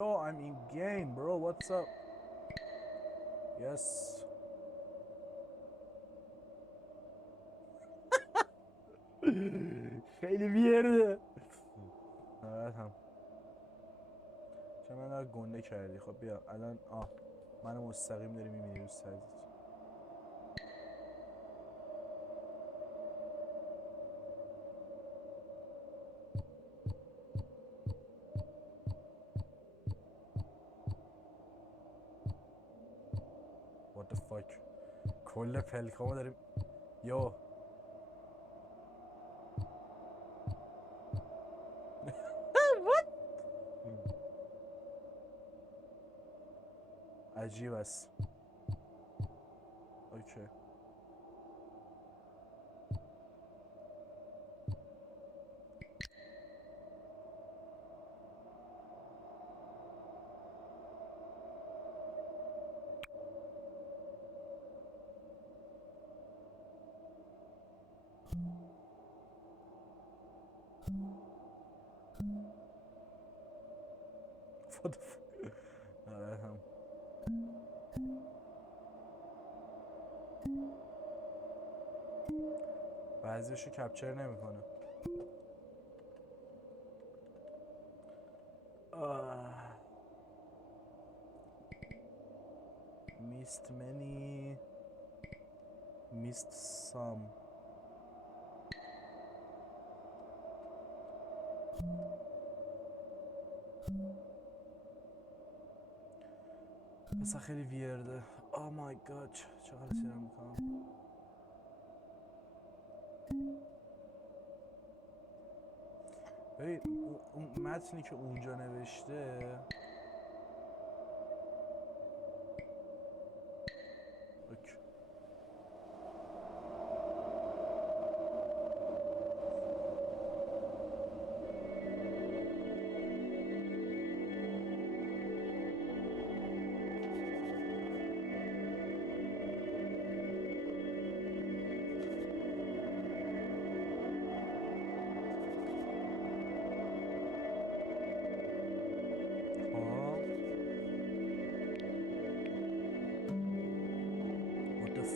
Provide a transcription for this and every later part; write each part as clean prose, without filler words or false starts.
Oh, I'm in game, bro. What's up? Yes. خیلی بیاره. آره هم. چه من گنده کردی. خب بیا الان منو مستقیم داری میبینی دوست عزیز. What the fuck. کل پلکامو داریم. یو. What؟ عجیب است. اوکی. What the fuck. آره هم. بعضیشو کپچر نمیکنه. Missed many, missed some. بس خیلی ویرده. Oh my god چقدر سیرم میکنم. ببین اون متنی که اونجا نوشته اوکی.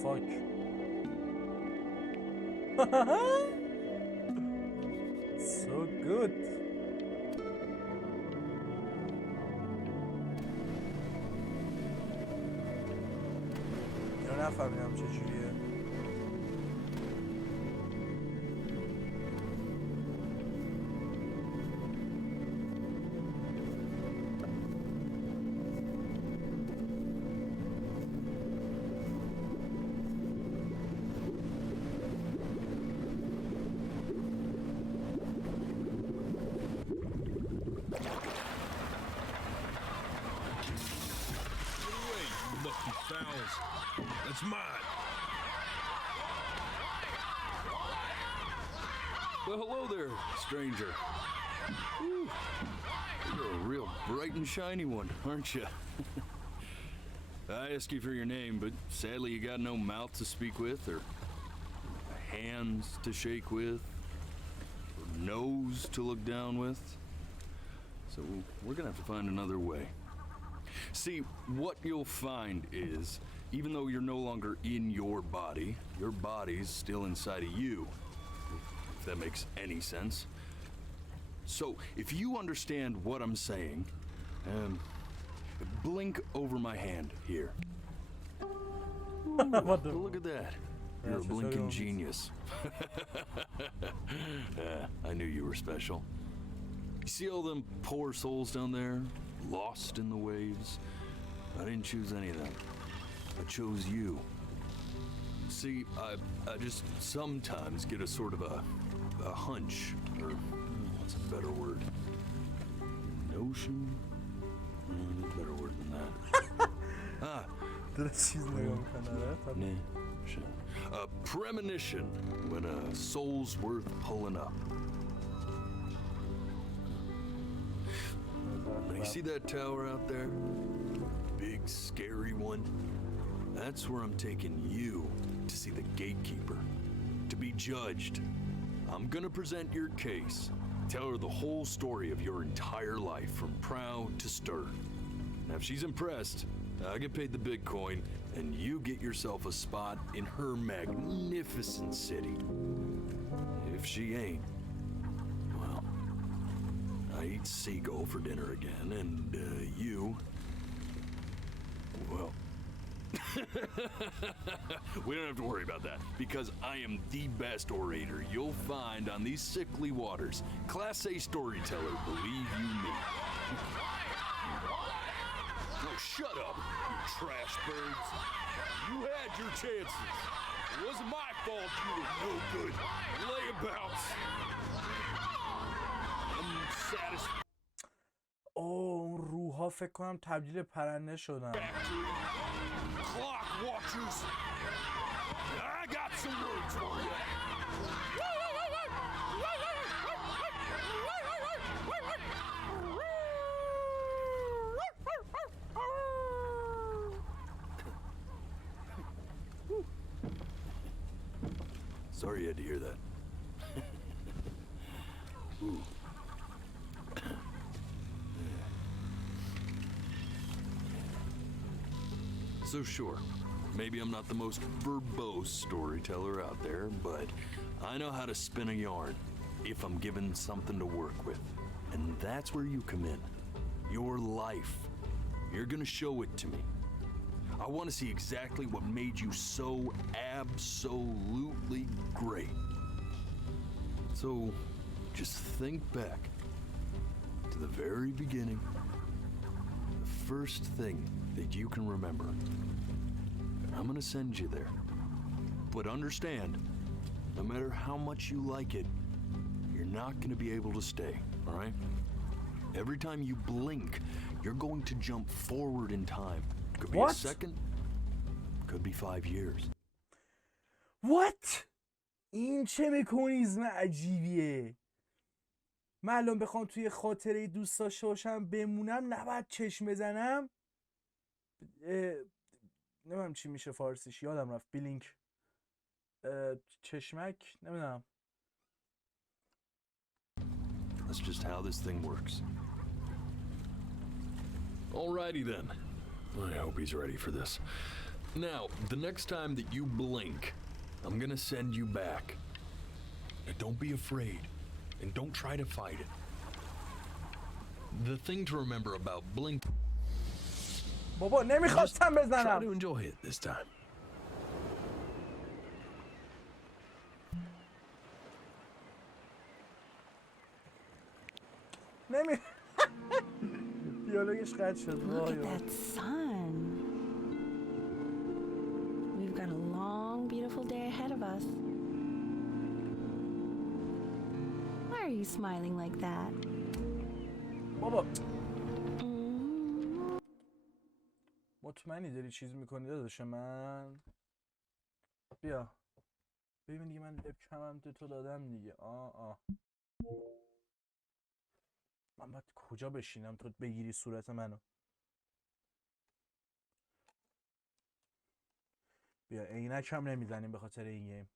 Fuck. So good. اینو نفهمیدم چجوریه. That's mine. Well, hello there, stranger. Whew. You're a real bright and shiny one, aren't you? I ask you for your name, but sadly you got no mouth to speak with, or hands to shake with, or nose to look down with. So we're gonna have to find another way. See, what you'll find is, even though you're no longer in your body's still inside of you, if that makes any sense. So, if you understand what I'm saying, blink over my hand here. Look at that. You're a blinking genius. I knew you were special. You see all them poor souls down there, lost in the waves? I didn't choose any of them. I chose you. See, I just sometimes get a sort of a hunch, or what's a better word? Notion? Better word than that. A premonition when a soul's worth pulling up. Now, you see that tower out there? Big, scary one? That's where I'm taking you to see the gatekeeper, to be judged. I'm gonna present your case. Tell her the whole story of your entire life, from proud to stern. Now, if she's impressed, I get paid the Bitcoin, and you get yourself a spot in her magnificent city. If she ain't, well, I eat seagull for dinner again, and you, well, we don't have to worry about that, because I am the best orator you'll find on these sickly waters. Class A storyteller, believe you me. Oh, shut up, you trash birds. You had your chances. It wasn't my fault you were no good. Layabouts. I'm satisfied. اون روحا فکر کنم تبدیل پرنده شدن. Clock watchers. I got some words for you. Sorry you had to hear that. Ooh. So sure, maybe I'm not the most verbose storyteller out there, but I know how to spin a yarn if I'm given something to work with. And that's where you come in. Your life. You're gonna show it to me. I want to see exactly what made you so absolutely great. So just think back to the very beginning, the first thing that you can remember. I'm gonna send you there. But understand, no matter how much you like it, you're not gonna be able to stay, all right? Every time you blink, you're going to jump forward in time. Could be a second, could be 5 years. What? این چه مکانیزم عجیبیه. من الان بخوام توی خاطره دوست داشته باشم بمونم، نباید چشم بزنم. نمیدونم چی میشه فارسیش، یادم رفت. بلینک، چشمک، نمیدونم. That's just how this thing works. Alrighty then. I hope he's ready for this. Now, the next time that you blink, I'm gonna send you back. Now, don't be afraid, and don't try to fight it. The thing to remember about blink. بابا نمیخواستم بزنم. Try to enjoy it this time. دیالوگش قطع شد. Look at that sun. We've got a long, beautiful day ahead of us. Why are you smiling like that? بابا مطمئنی داری چیز میکنی داداش من؟ بیا ببین دیگه، من وبکمم تو دادم دیگه. من باید کجا بشینم تو بگیری صورت منو؟ بیا عینک هم نمیزنیم به خاطر این گیم.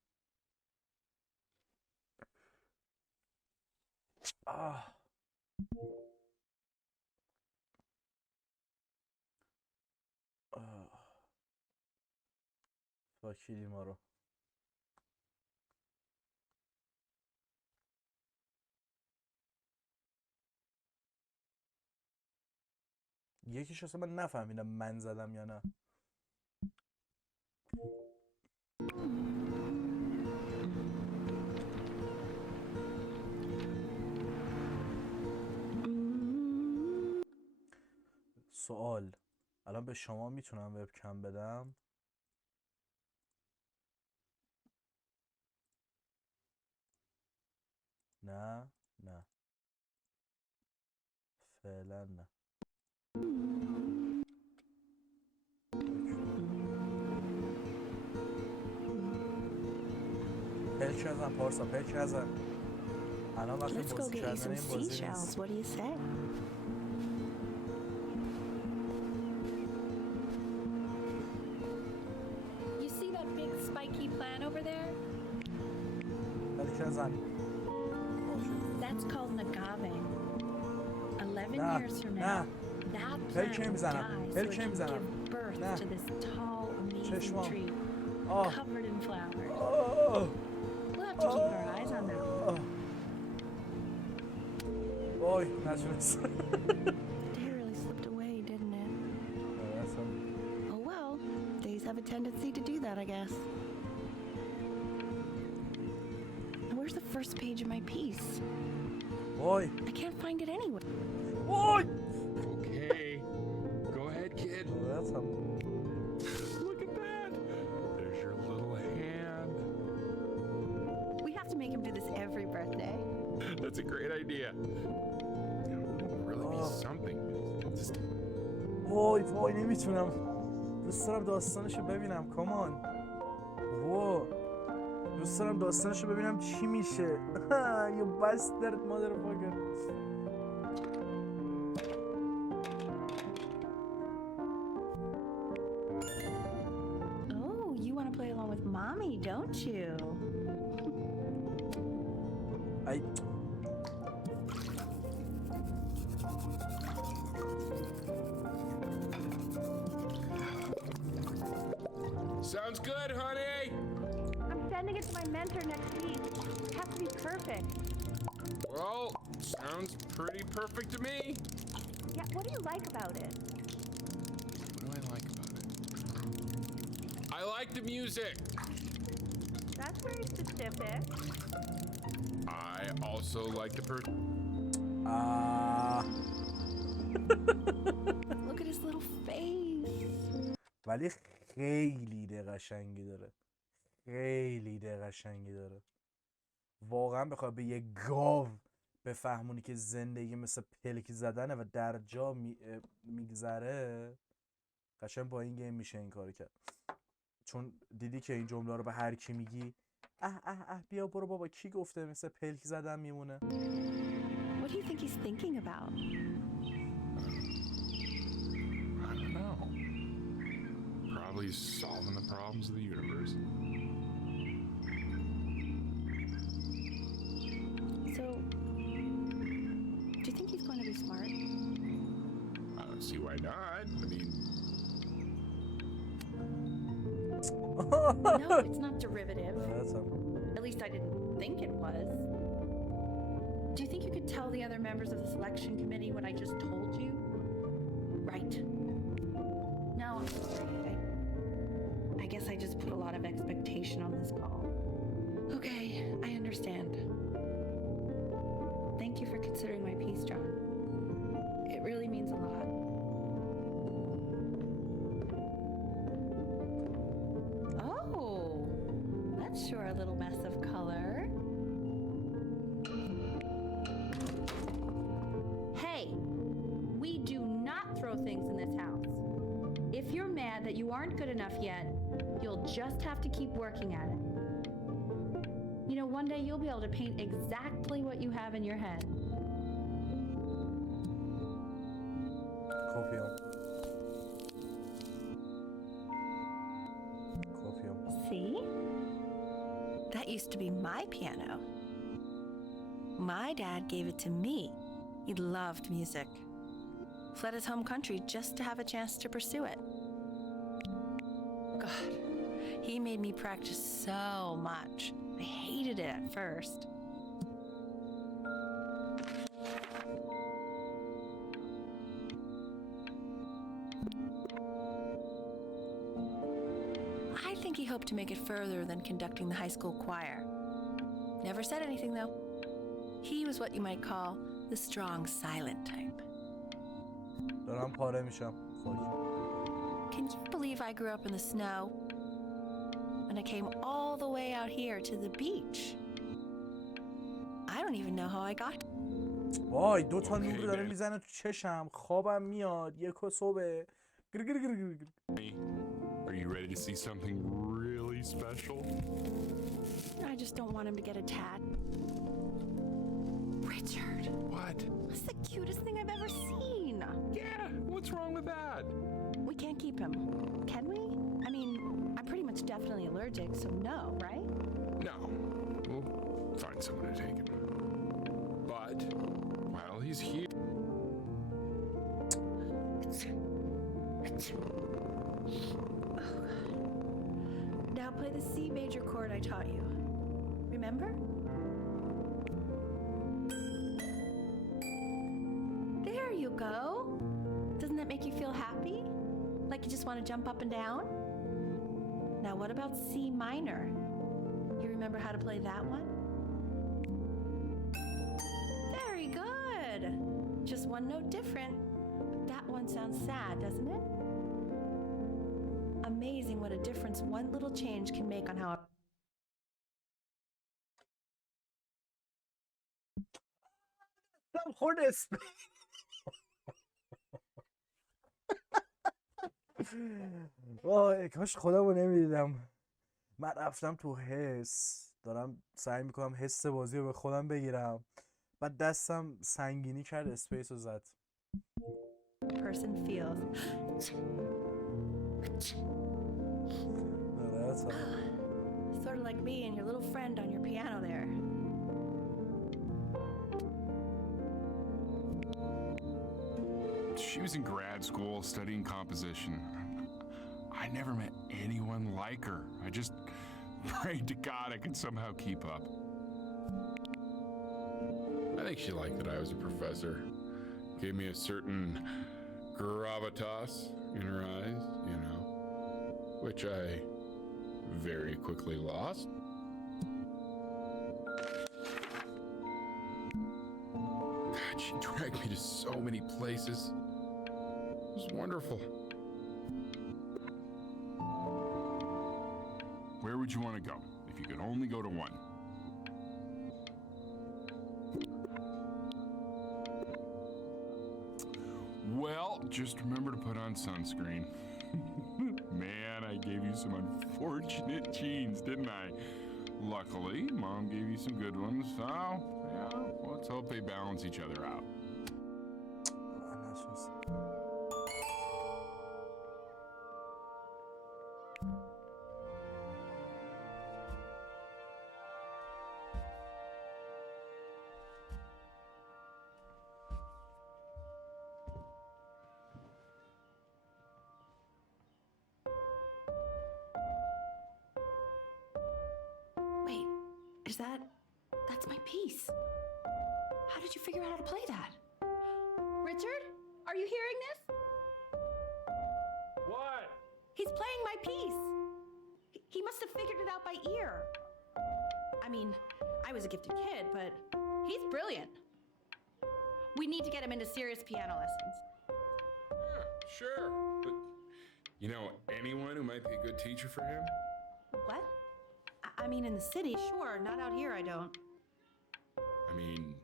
فاکیلی ما رو. یکیش اصلا من نفهمیدم من زدم یا نه. سوال، الان به شما میتونم وبکم بدم؟ نه فعلا نه. پلک نزن پارسا، پلک نزن. الان وقتی بازی کردن این بازی نیست. What do you say? You see that big spiky plant over there? پلک نزن. That's It's called an agave. 11 Nah, years from nah. now, that Pelican plant will میزنم. die so پلک it can میزنم. give birth نه. to this tall, amazing چشمام. tree آه. covered in flowers. آه. We'll have to keep our eyes on that one. آه. وای نتونست. The day really slipped away, didn't it? Oh well, days have a tendency to do that, I guess. Where's the first page of my piece? وای I can't find it anywhere. وای Okay. Go ahead, kid. Look at that. There's your little hand. We have to make him do this every birthday. That's a great idea. It would really be something. Just وای وای نمیتونم دوست دارم داستانشو ببینم کامان وای دوست دارم داستانشو ببینم چی میشه یو bastard motherfucker Oh, you want to play along with Mommy, don't you? ای sounds good, honey. I'm sending it to my mentor next week. It has to be perfect. Well, sounds pretty perfect to me. Yeah, what do you like about it? What do I like about it? I like the music. That's very specific. I also like the person. Look at his little face. ولی خیلی ایده قشنگی داره خیلی ایده قشنگی داره واقعا بخوای به یه گاو بفهمونی که زندگی مثل پلک زدنه و در جا میگذره قشنگ با این گیم میشه این کارو کرد چون دیدی که این جمله رو به هر کی میگی بیا برو بابا کی گفته مثل پلک زدن میمونه What do you think he's thinking about? I don't know. Probably solving the problems of the universe. So, do you think he's going to be smart? I don't see why not. I mean, No, it's not derivative. At least I didn't think it was. Do you think you could tell the other members of the selection committee what I just told you? Right. No, I'm sorry. I guess I just put a lot of expectation on this call. Okay, I understand. Thank you for considering my piece, John. It really means a lot. Oh, that's sure a little mess of color. Hey, we do not throw things in this house. If you're mad that you aren't good enough yet, you'll just have to keep working at it. You know, one day you'll be able to paint exactly what you have in your head. See? That used to be my piano. My dad gave it to me. He loved music. Fled his home country just to have a chance to pursue it. God, he made me practice so much. I hated it at first. I think he hoped to make it further than conducting the high school choir. Never said anything, though. He was what you might call the strong silent type. دارم پاره میشم Can you believe I grew up in the snow? And I came all the way out here to the beach. I don't even know how I got. وای دو تا نور داره میزنه تو چشم خوابم میاد یک صبح are you ready to see something really special? I just don't want him to get a tat. Richard. What? That's the cutest thing I've ever seen. Yeah, what's wrong with that? We can't keep him, can we? I mean, I'm pretty much definitely allergic, so no, right? No. We'll find someone to take him. But it. Well, he's here. Now play the C major chord I taught you. Remember? There you go. Doesn't that make you feel happy? Like you just want to jump up and down? Now what about C minor? You remember how to play that one? Very good. Just one note different. But that one sounds sad, doesn't it? Amazing what a difference one little change can make on how a خورد اسم وای کاش خودمو نمیدیدم. من رفتم تو حس، دارم سعی میکنم حس بازی رو به خودم بگیرم، بعد دستم سنگینی کرد، اسپیس رو زد. person feels. Sort of like me and your little friend on your piano there. She was in grad school studying composition. I never met anyone like her. I just prayed to God I could somehow keep up. I think she liked that I was a professor. Gave me a certain gravitas in her eyes, you know, which I very quickly lost. God, she dragged me to so many places. It was wonderful. Where would you want to go if you could only go to one? Well, just remember to put on sunscreen. Man, I gave you some unfortunate genes, didn't I? Luckily, Mom gave you some good ones, so yeah, let's hope they balance each other out. Wait, that's my piece. How did you figure out how to play that? Richard, are you hearing this? What? He's playing my piece. He must have figured it out by ear. I mean, I was a gifted kid, but he's brilliant. We need to get him into serious piano lessons. Yeah, sure, but you know anyone who might be a good teacher for him? What? I mean, in the city, sure. Not out here, I don't. I mean,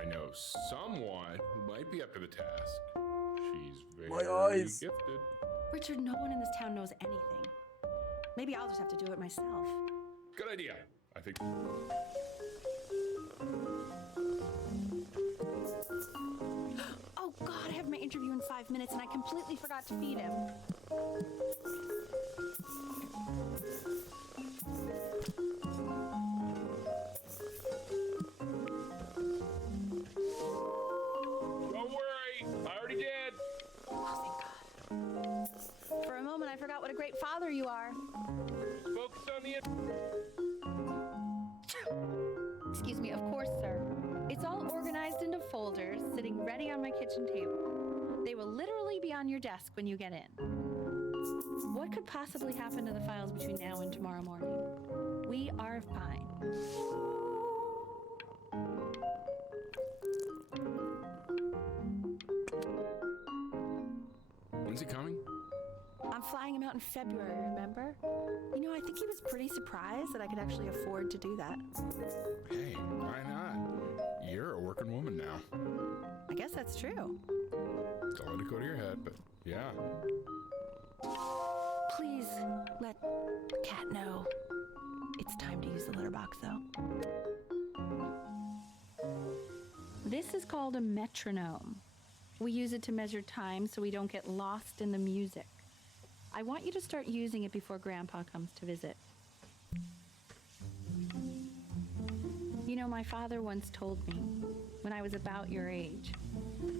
I know someone who might be up to the task. She's very eyes. gifted. Richard, no one in this town knows anything. Maybe I'll just have to do it myself. Good idea. I think. Oh, God, I have my interview in 5 minutes, and I completely forgot to feed him. Don't worry, I already did. Oh, thank God. For a moment, I forgot what a great father you are. Focus on the. Excuse me, of course, sir. It's all organized into folders, sitting ready on my kitchen table. They will literally be on your desk when you get in. What could possibly happen to the files between now and tomorrow morning? We are fine. When's he coming? I'm flying him out in February, remember? You know, I think he was pretty surprised that I could actually afford to do that. Hey, why not? You're a working woman now. I guess that's true. Don't let it go to your head, but yeah. Please let the cat know. It's time to use the litter box, though. This is called a metronome. We use it to measure time so we don't get lost in the music. I want you to start using it before Grandpa comes to visit. You You know, my father once told me, when I was about your age,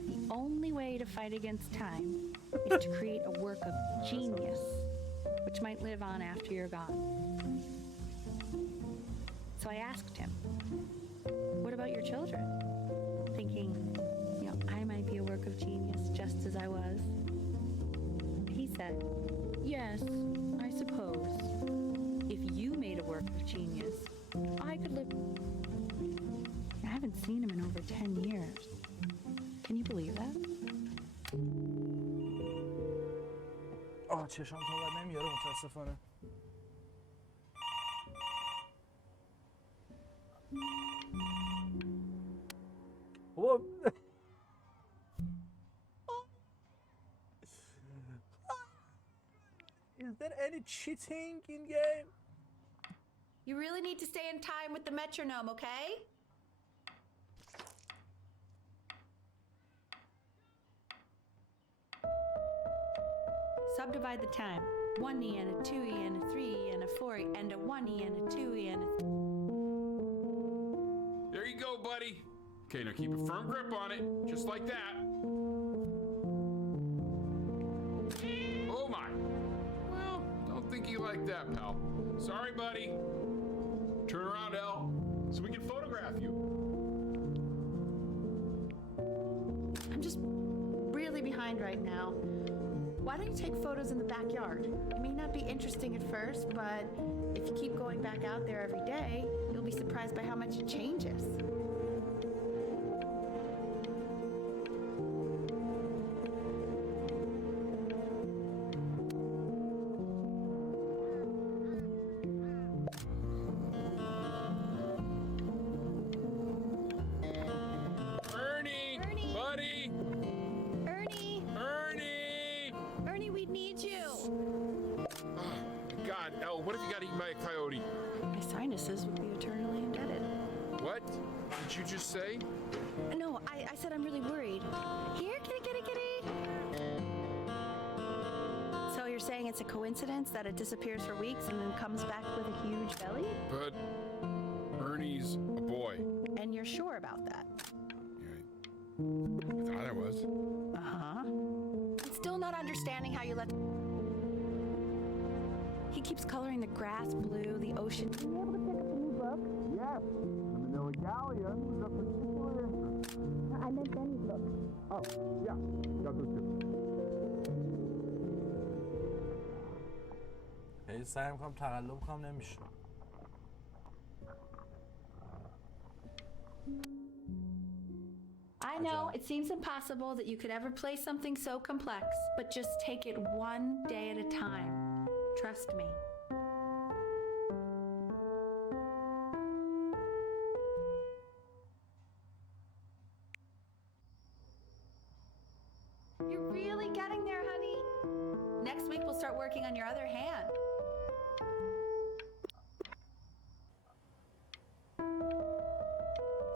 the only way to fight against time is to create a work of genius, which might live on after you're gone. So I asked him, what about your children? Thinking, you know, I might be a work of genius just as I was. He said, yes, I suppose. If you made a work of genius, I could live. I haven't seen him in over 10 years. Can you believe that? چشام طاقت نمیاره متاسفانه. بابا Is there any cheating in game? You really need to stay in time with the metronome, okay? Subdivide the time. 1E and a 2E and a 3E and a 4E and a 1E and a 2E and a... There you go, buddy. Okay, now keep a firm grip on it, just like that. Oh my. Well, don't think you like that, pal. Sorry, buddy. Turn around, L, so we can photograph you. I'm just really behind right now. Why don't you take photos in the backyard? It may not be interesting at first, but if you keep going back out there every day, you'll be surprised by how much it changes. Ernie! Ernie! Buddy! Ernie! Ernie! Ernie, we need you! God, L, what if you got eaten by a coyote? My sinuses would be eternally indebted. What did you just say? No, I said I'm really worried. Here, kitty, kitty, kitty! So you're saying it's a coincidence that it disappears for weeks and then comes back with a huge belly? But Ernie's a boy. And you're sure about that? Yeah, I thought I was. Uh-huh. I'm still not understanding how you let... He keeps coloring the grass blue, the ocean... Are you able to pick up a new book? Yes, the Manila Galleon was a particular interest. I meant Benny's book. Oh, yeah, got those two. هی سعی میکنم تقلب کنم نمیشه. I know it seems impossible that you could ever play something so complex, but just take it one day at a time. Trust me. You're really getting there, honey. Next week we'll start working on your other hand.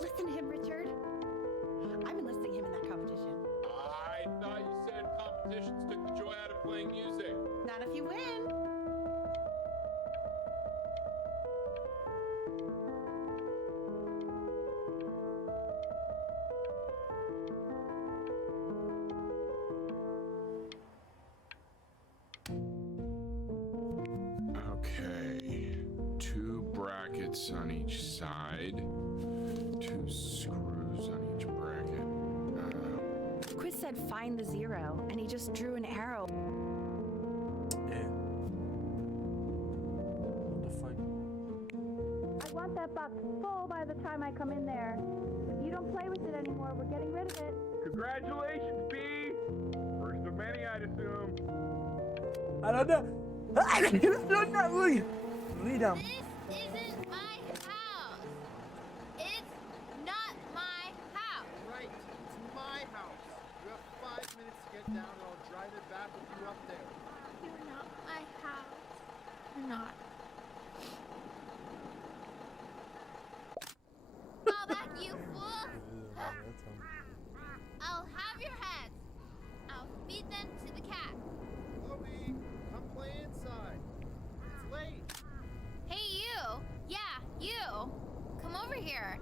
Listen to him, Richard. I'm enlisting him in that competition. I thought you said competitions took the joy out of playing music. Not if you win. Okay, 2 brackets on each side, 2 screws on each bracket. Quiz said find the 0, and he just drew an arrow. What the fuck? I want that box full by the time I come in there. If you don't play with it anymore, we're getting rid of it. Congratulations, B! First of many, I'd assume. I don't know. Read them. This isn't my house. It's not my house. Right, it's my house. You have 5 minutes to get down and I'll drive it back with you up there. You're not my house. You're not. Fall back, you fool! I'll have your heads. I'll feed them to the cat. Chloe, come play inside. It's late. Hey, you! Yeah, you! Come over here.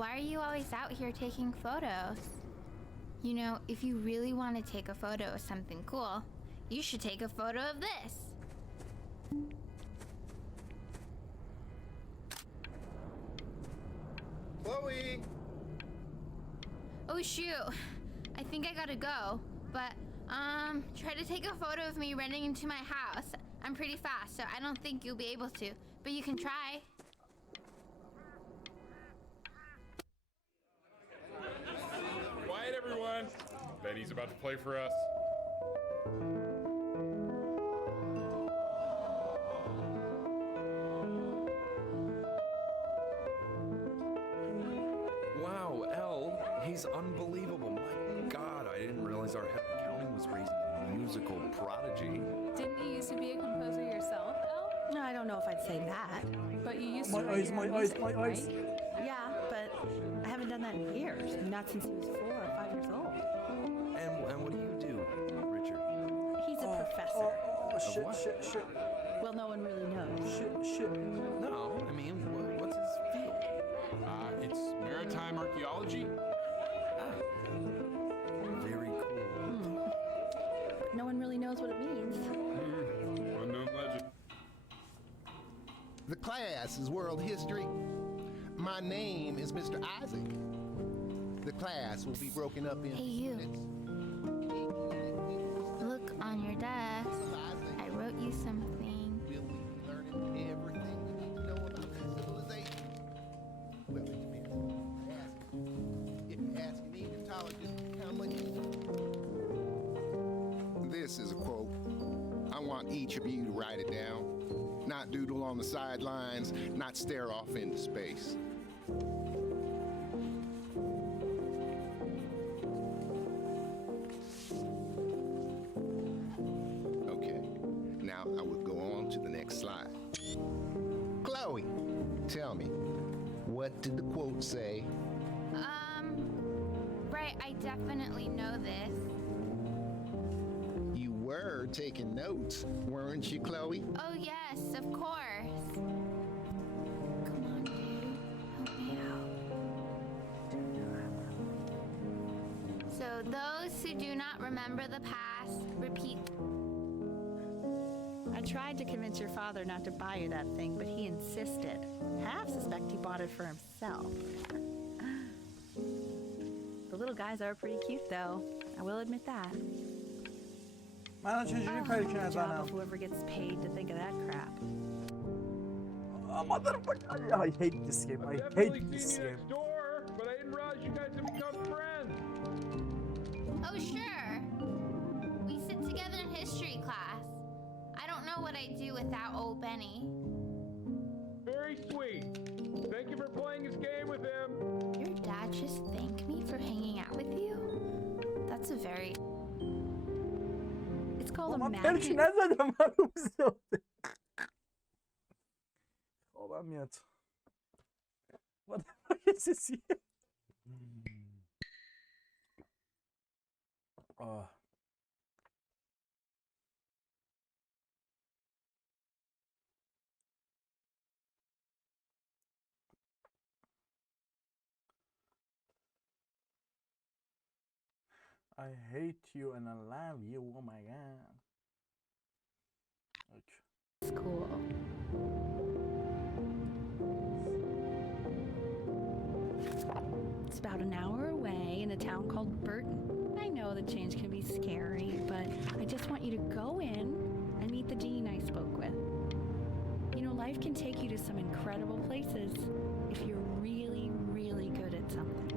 why are you always out here taking photos? You know, if you really want to take a photo of something cool, you should take a photo of this. Chloe! Oh shoot, I think I gotta go, but try to take a photo of me running into my house. I'm pretty fast, so I don't think you'll be able to, but you can try. Quiet, everyone. Benny's about to play for us. Wow, Elle, he's unbelievable. My God, I didn't realize our head of accounting was raising a musical prodigy. Didn't you used to be a composer yourself, Elle? No, I don't know if I'd say that. But you used My to write eyes, your my own eyes, music, my eyes. right? Yeah, but I haven't done that in years. Not since he was 4 or 5 years old. And what do you do, Richard? He's a professor. Shit, what? shit. Well, no one really knows. Shit. No, I mean, what's his field? It's maritime archaeology. Very cool. But no one really knows what it means. Unknown legend. The class is world history. My name is Mr. Isaac. The class will be broken up in Hey, you. units. Look on your desk. I wrote you something. Will we be learning everything we need to know about civilization? Well, it depends. If you ask an Egyptologist how much This is a quote. I want each of you to write it down. Not doodle on the sidelines, not stare off into space. Okay, now I will go on to the next slide. Chloe, tell me, what did the quote say? Right, I definitely know this. You were taking notes, weren't you, Chloe? Oh, yes, of course. Come on, dude. Help me out. So, those who do not remember the past, repeat. I tried to convince your father not to buy you that thing, but he insisted. Half suspect he bought it for himself. The little guys are pretty cute, though. I will admit that. من چجوری پریکی The job نزنم؟ of whoever gets paid to think of that crap. Oh, motherfucker. I hate this game. I Definitely hate this seen you game. next door, but I didn't realize you guys have become friends. Oh, sure. We sit together in history class. I don't know what I'd do without old Benny. Very sweet. Thank you for playing this game with him. Your dad just thanked me for hanging out with you? That's a very... It's called a من magic. پریکی نزدم. معلوم زیاده. خوابم میاد. What the fuck is this here? Oh. I hate you and I love you. Oh my god. Okay. It's cool. It's about an hour away in a town called Burton. I know the change can be scary, but I just want you to go in and meet the dean I spoke with. You know, life can take you to some incredible places if you're really, really good at something.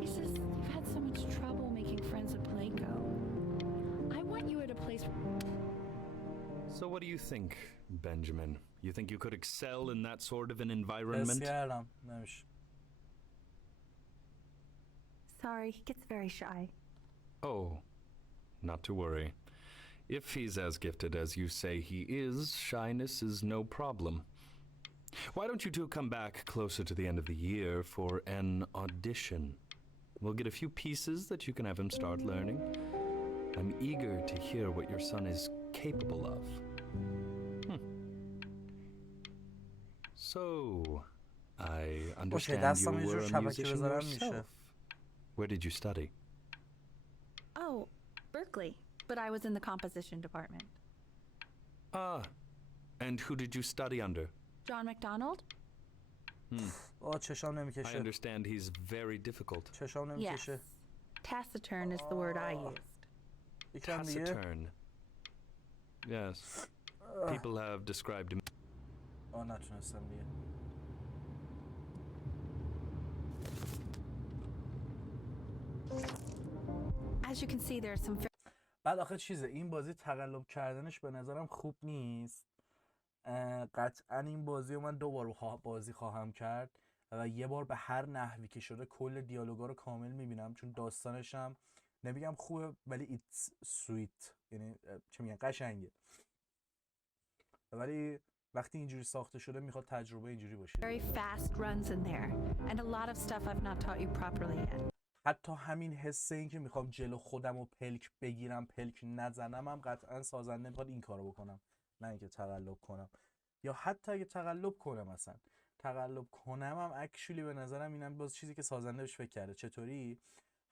He says you've had so much trouble making friends at Playco. I want you at a place. So what do you think, Benjamin? You think you could excel in that sort of an Test environment? کردم. نمیشه. Sorry, he gets very shy. Oh, not to worry. If he's as gifted as you say he is, shyness is no problem. Why don't you two come back closer to the end of the year for an audition? We'll get a few pieces that you can have him start learning. I'm eager to hear what your son is capable of. So, I اوکی understand you دستم یه were جور a شبکه musician بذارم میشه. yourself. Where did you study? Oh, Berkeley. But I was in the composition department. Ah, and who did you study under? John McDonald? آه چشام I نمیکشه. understand he's very difficult. چشام Yes. نمیکشه. Taciturn is the word I used. یکم دیگه. Taciturn. Yes. People have described him. آه نتونستم دیگه. As you can see, there's some بعد آخه چیزه این بازی تقلب کردنش به نظرم خوب نیست. قطعا این بازی رو من 2 بار بازی خواهم کرد و یه بار به هر نحوی که شده کل دیالوگا رو کامل میبینم، چون داستانش هم نمیگم خوبه ولی it's sweet، یعنی چه میگن قشنگه، ولی وقتی اینجوری ساخته شده میخواد تجربه اینجوری باشه. very fast runs in there, and a lot of stuff I've not taught you properly yet. حتی همین حس این که میخوام جلو خودم و پلک بگیرم پلک نزنم هم قطعا سازنده میخواد این کارو بکنم، نه اینکه تقلب کنم. یا حتی اگه تقلب کنم، مثلا تقلب کنم هم اکچولی به نظرم اینم باز چیزی که سازنده بهش فکر کرده. چطوری؟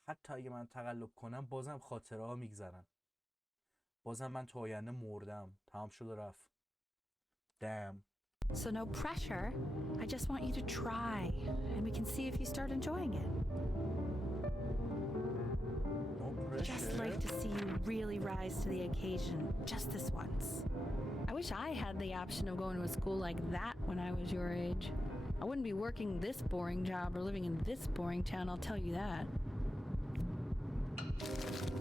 حتی اگه من تقلب کنم بازم خاطره ها میگذرن، بازم من تو آینده مردم، تمام شد و رفت. damn. So no pressure. I just want you to try, and we can see if you start enjoying it. No pressure. Just like to see you really rise to the occasion, just this once. I wish I had the option of going to a school like that when I was your age. I wouldn't be working this boring job or living in this boring town, I'll tell you that.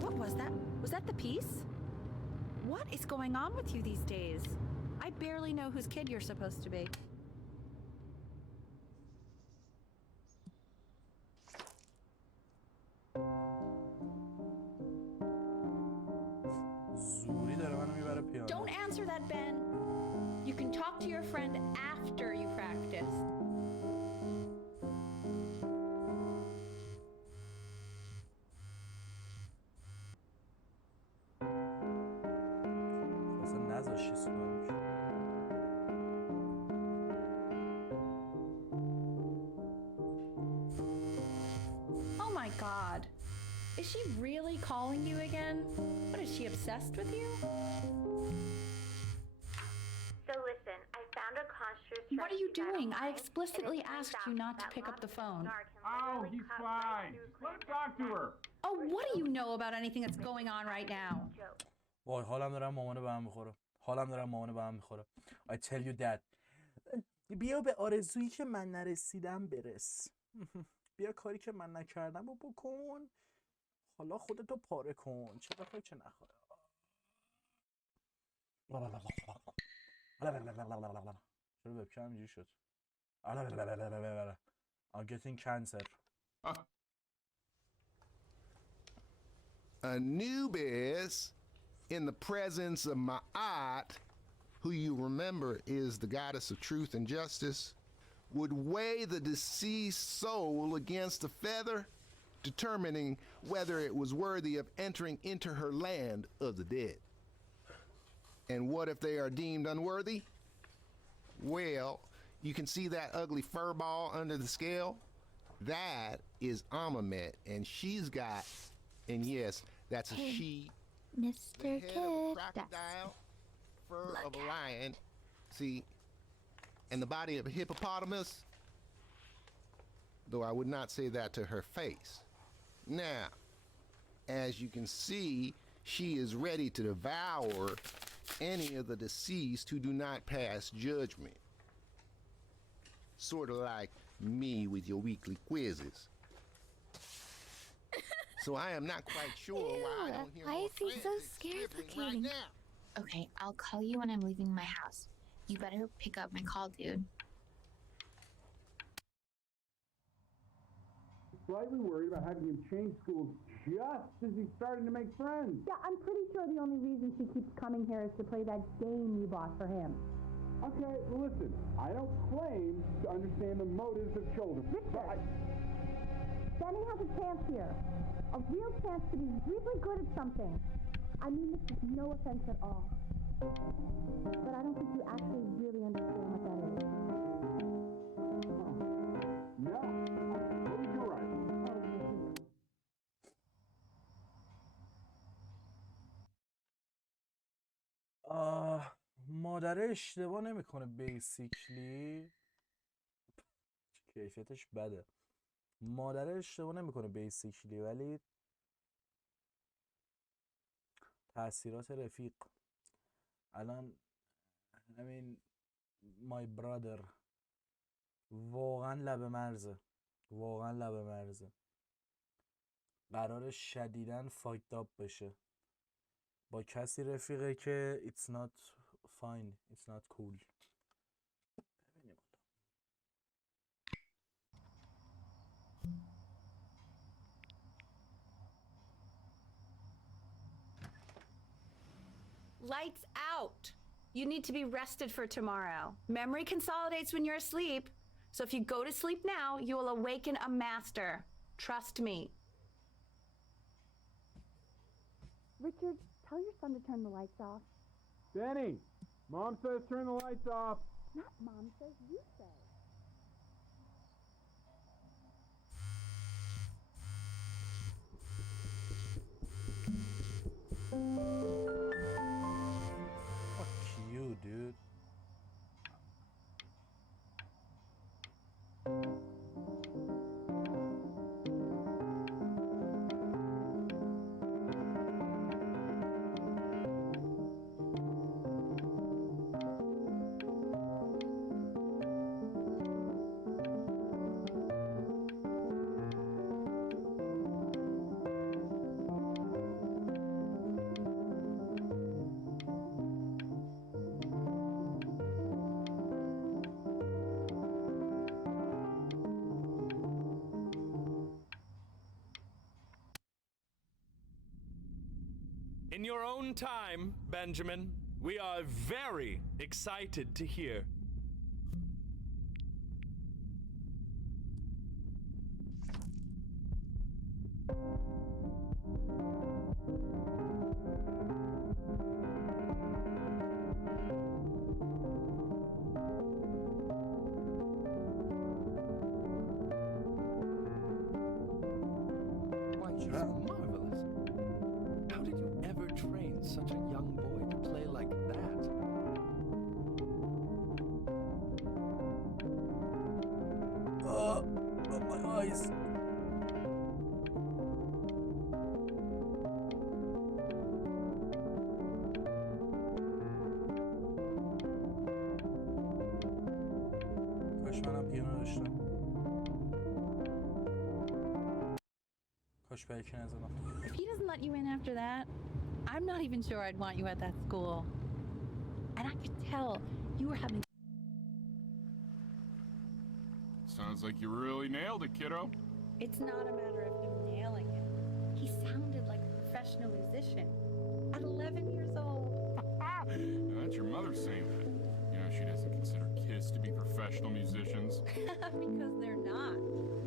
What was that? Was that the piece? What is going on with you these days? I barely know whose kid you're supposed to be. زوری داره منو میبره پیانو. Don't answer that, Ben. You can talk to your friend after you practice. اصلا نذاشتی سوالش. Oh my god. Is she really calling you again? What, is she obsessed with you? So listen, I found a construct. What are you doing? I explicitly asked you not to pick up the phone. Oh, he's fine. Let him talk to her. Oh, what do you know about anything that's going on right now? وای حالم دارم مامانه به هم میخوره. حالم دارم مامانه به هم میخوره. I tell you that. بیا به آرزویی که من نرسیدم برس. بیا کاری که من نکردم رو بکن. حالا خودتو پاره کن. چه بخوای چه نخوای. چرا وبکم اینجوری شد؟ I'm getting cancer. Anubis, in the presence of Ma'at, who you remember is the goddess of truth and justice, would weigh the deceased soul against a feather, determining whether it was worthy of entering into her land of the dead. And what if they are deemed unworthy? Well, you can see that ugly fur ball under the scale? That is Amamet, and she's got, and yes, that's a she, Mr. the head of a Kid. crocodile, fur of a lion, see, and the body of a hippopotamus, though I would not say that to her face. Now, as you can see, she is ready to devour any of the deceased who do not pass judgment. Sort of like me with your weekly quizzes. So I am not quite sure why I don't hear Why more is he so Francis scared sniffling right looking? now. Okay, I'll call you when I'm leaving my house. You better pick up my call, dude. Slightly worried about having him change schools just as he's starting to make friends. Yeah, I'm pretty sure the only reason she keeps coming here is to play that game you bought for him. Okay, well listen, I don't claim to understand the motives of children. Richard, Benny has a chance here. A real chance to be really good at something. I mean this with no offense at all. But I don't think you actually really understand what that is. مادر اشتباه نمیکنه بیسیکلی. کیفیتش بده. مادر اشتباه نمیکنه بیسیکلی، ولی تاثیرات رفیق الان همین مای برادر واقعا لب مرزه، واقعا لب مرزه. قرار شدیداً فاکت آپ بشه با کسی رفیقه که it's not fine, it's not cool. ببینیم. Lights out. You need to be rested for tomorrow. Memory consolidates when you're asleep. So if you go to sleep now, you will awaken a master. Trust me. Richard, tell your son to turn the lights off. Benny, Mom says turn the lights off. Not Mom says, you say. Fuck you, dude. In your own time, Benjamin, we are very excited to hear. Why, you're marvelous. How did you ever train such a young boy to play like that? Oh, my eyes. کاش منم پیانو داشتم. کاش برای که نزدم. If he doesn't let you in after that, I'm not even sure I'd want you at that school. And I could tell you were having. Sounds like you really nailed it, kiddo. It's not a matter of him nailing it. He sounded like a professional musician at 11 years old. Now, that's your mother saying that. You know, she doesn't consider kids to be professional musicians. Because they're not.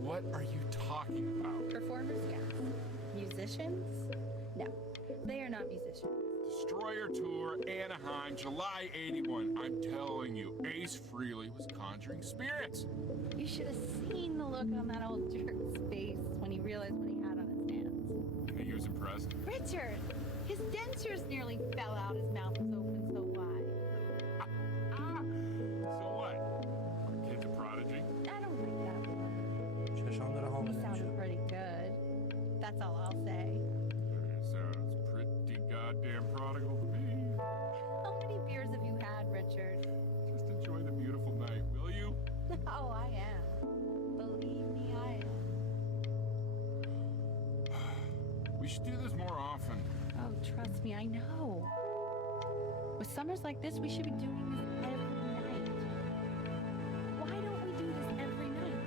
What are you talking about? Performers, yes. Musicians? No, they are not musicians. Destroyer Tour, Anaheim, July 81. I'm telling you, Ace Frehley was conjuring spirits. You should have seen the look on that old jerk's face when he realized what he had on his hands. You think he was impressed? Richard, his dentures nearly fell out. His mouth was open so wide. So what? Our kid's a prodigy? I don't think that. چشام داره He حامله sounded میشه. pretty good. That's all I'll say. Sounds pretty goddamn prodigal to me. How many beers have you had, Richard? Just enjoy the beautiful night, will you? Oh, I am. Believe me, I am. We should do this more often. Oh, trust me, I know. With summers like this, we should be doing this every night. Why don't we do this every night?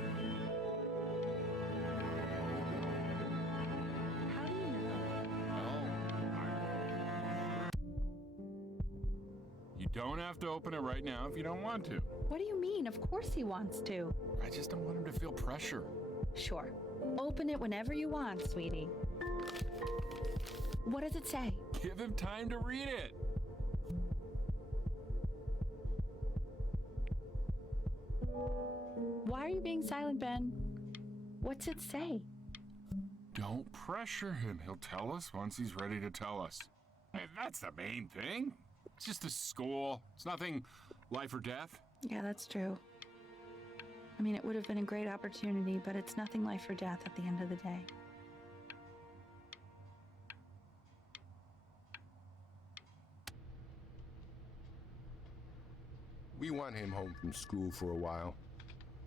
How do you know? Well, you don't have to open it right now if you don't want to. What do you mean? Of course he wants to. I just don't want him to feel pressure. Sure. Open it whenever you want, sweetie. What does it say? Give him time to read it. Why are you being silent, Ben? What's it say? Don't pressure him. He'll tell us once he's ready to tell us. Hey, that's the main thing. It's just a school. It's nothing life or death. Yeah, that's true. I mean, it would have been a great opportunity, but it's nothing life or death at the end of the day. We want him home from school for a while.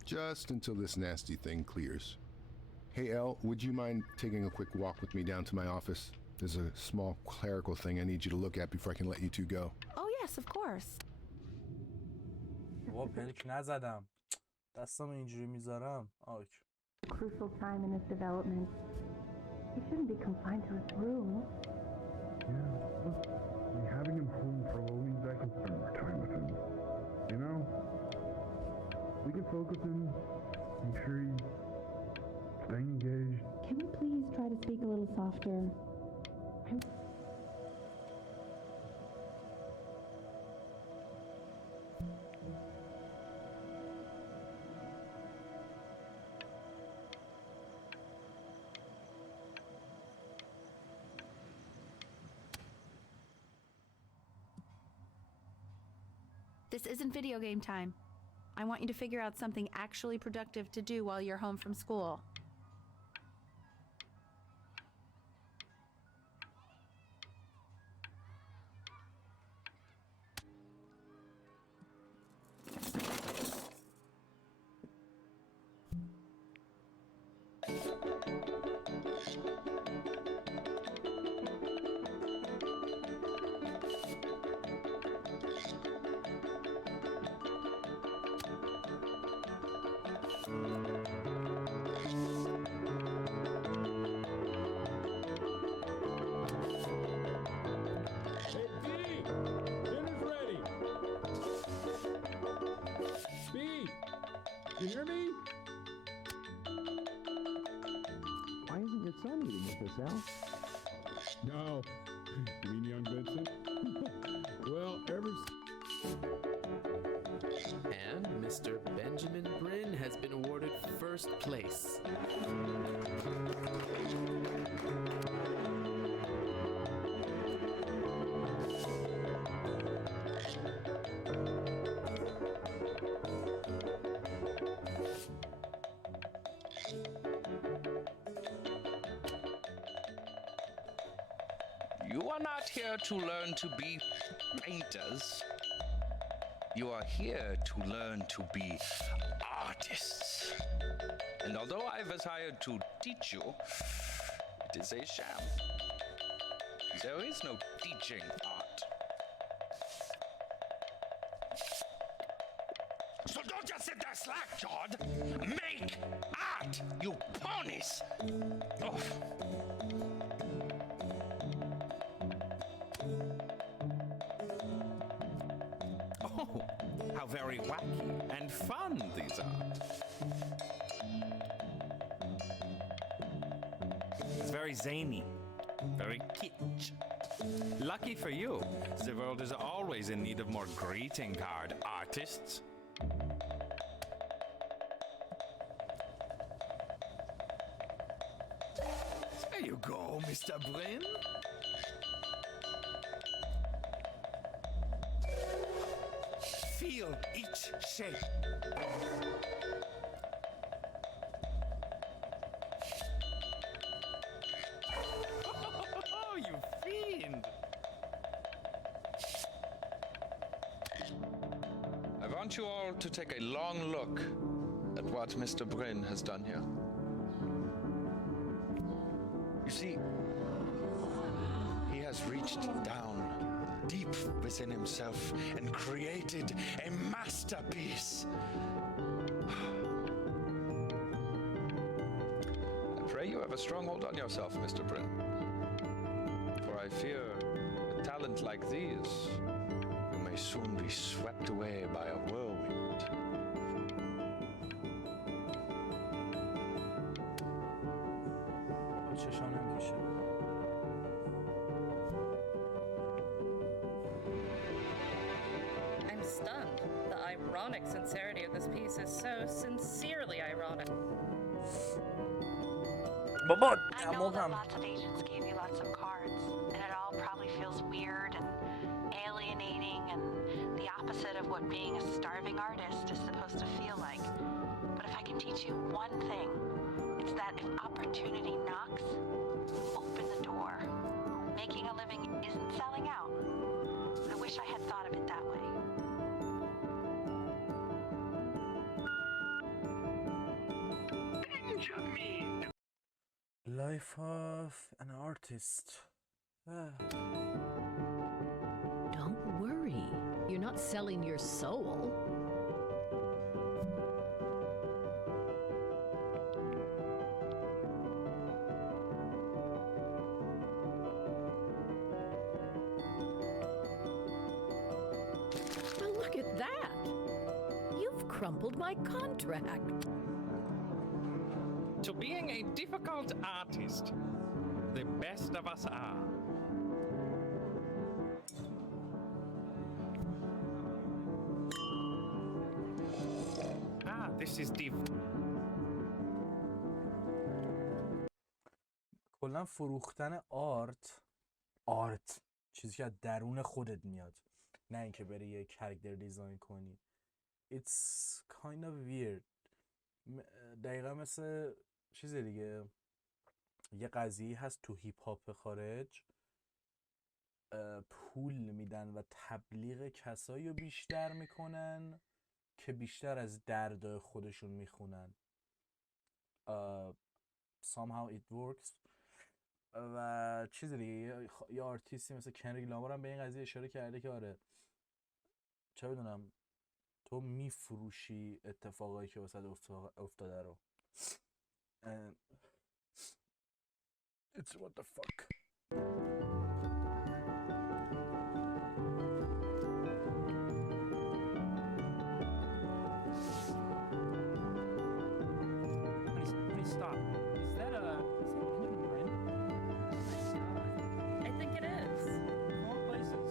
Just until this nasty thing clears. Hey, Elle, would you mind taking a quick walk with me down to my office? There's a small clerical thing I need you to look at before I can let you two go. Oh, yes, of course. بابا پلک نزدم. دستم اینجوری میذارم. آک. Crucial time in his development. He shouldn't be confined to his room. Yeah, look, having him home for a little means I can spend more time with him. You know? We can focus him, make sure he's staying engaged. Can we please try to speak a little softer? This isn't video game time. I want you to figure out something actually productive to do while you're home from school. You hear me? Why isn't your son eating with us, Al? No. You mean young Vincent? Well, And Mr. Benjamin Bryn has been awarded first place. You are not here to learn to be painters. You are here to learn to be artists. And although I was hired to teach you, it is a sham. There is no teaching art. So don't just sit there slack-jawed. Make art, you ponies! Oh. Oh, how very wacky and fun these are. It's very zany, very kitsch. Lucky for you, the world is always in need of more greeting card artists. There you go, Mr. Bryn. Feel each shape. Oh, you fiend! I want you all to take a long look at what Mr. Bryn has done here. You see, he has reached down deep within himself and created a masterpiece. I pray you have a strong hold on yourself, Mr. Bryn. For I fear a talent like these, you may soon be swept away by a whirlwind. چشانم کشه. I'm stunned. The ironic sincerity of this piece is so sincerely ironic. بابا I know that دماغم lots of agents gave you lots of cards, and it all probably feels weird and alienating what being a starving artist is supposed to feel like. But if I can teach you one thing, it's that if opportunity knocks, open the door. Making a living isn't selling out. I wish I had thought of it that way. Benjamin! Life of an artist. Don't worry. You're not selling your soul. Well, look at that. You've crumpled my contract. To being a difficult artist, the best of us are. This is div. کلا فروختن آرت چیزی که از درون خودت میاد، نه اینکه بری یه کرکتر دیزاین کنی. It's kind of weird. دقیقا مثل چیز دیگه، یه قضیه هست تو هیپ هاپ خارج، پول میدن و تبلیغ کسایی رو بیشتر میکنن که بیشتر از درد خودشون میخونن. Somehow it works. و چیز دیگه، یه آرتیستی مثل کنریک لامار هم به این قضیه اشاره کرده که آره چه بدونم تو میفروشی اتفاقایی که واسه افتاده رو. And it's what the fuck. Honey, stop. Is that Benjamin Bryn? I think it is. Of all places.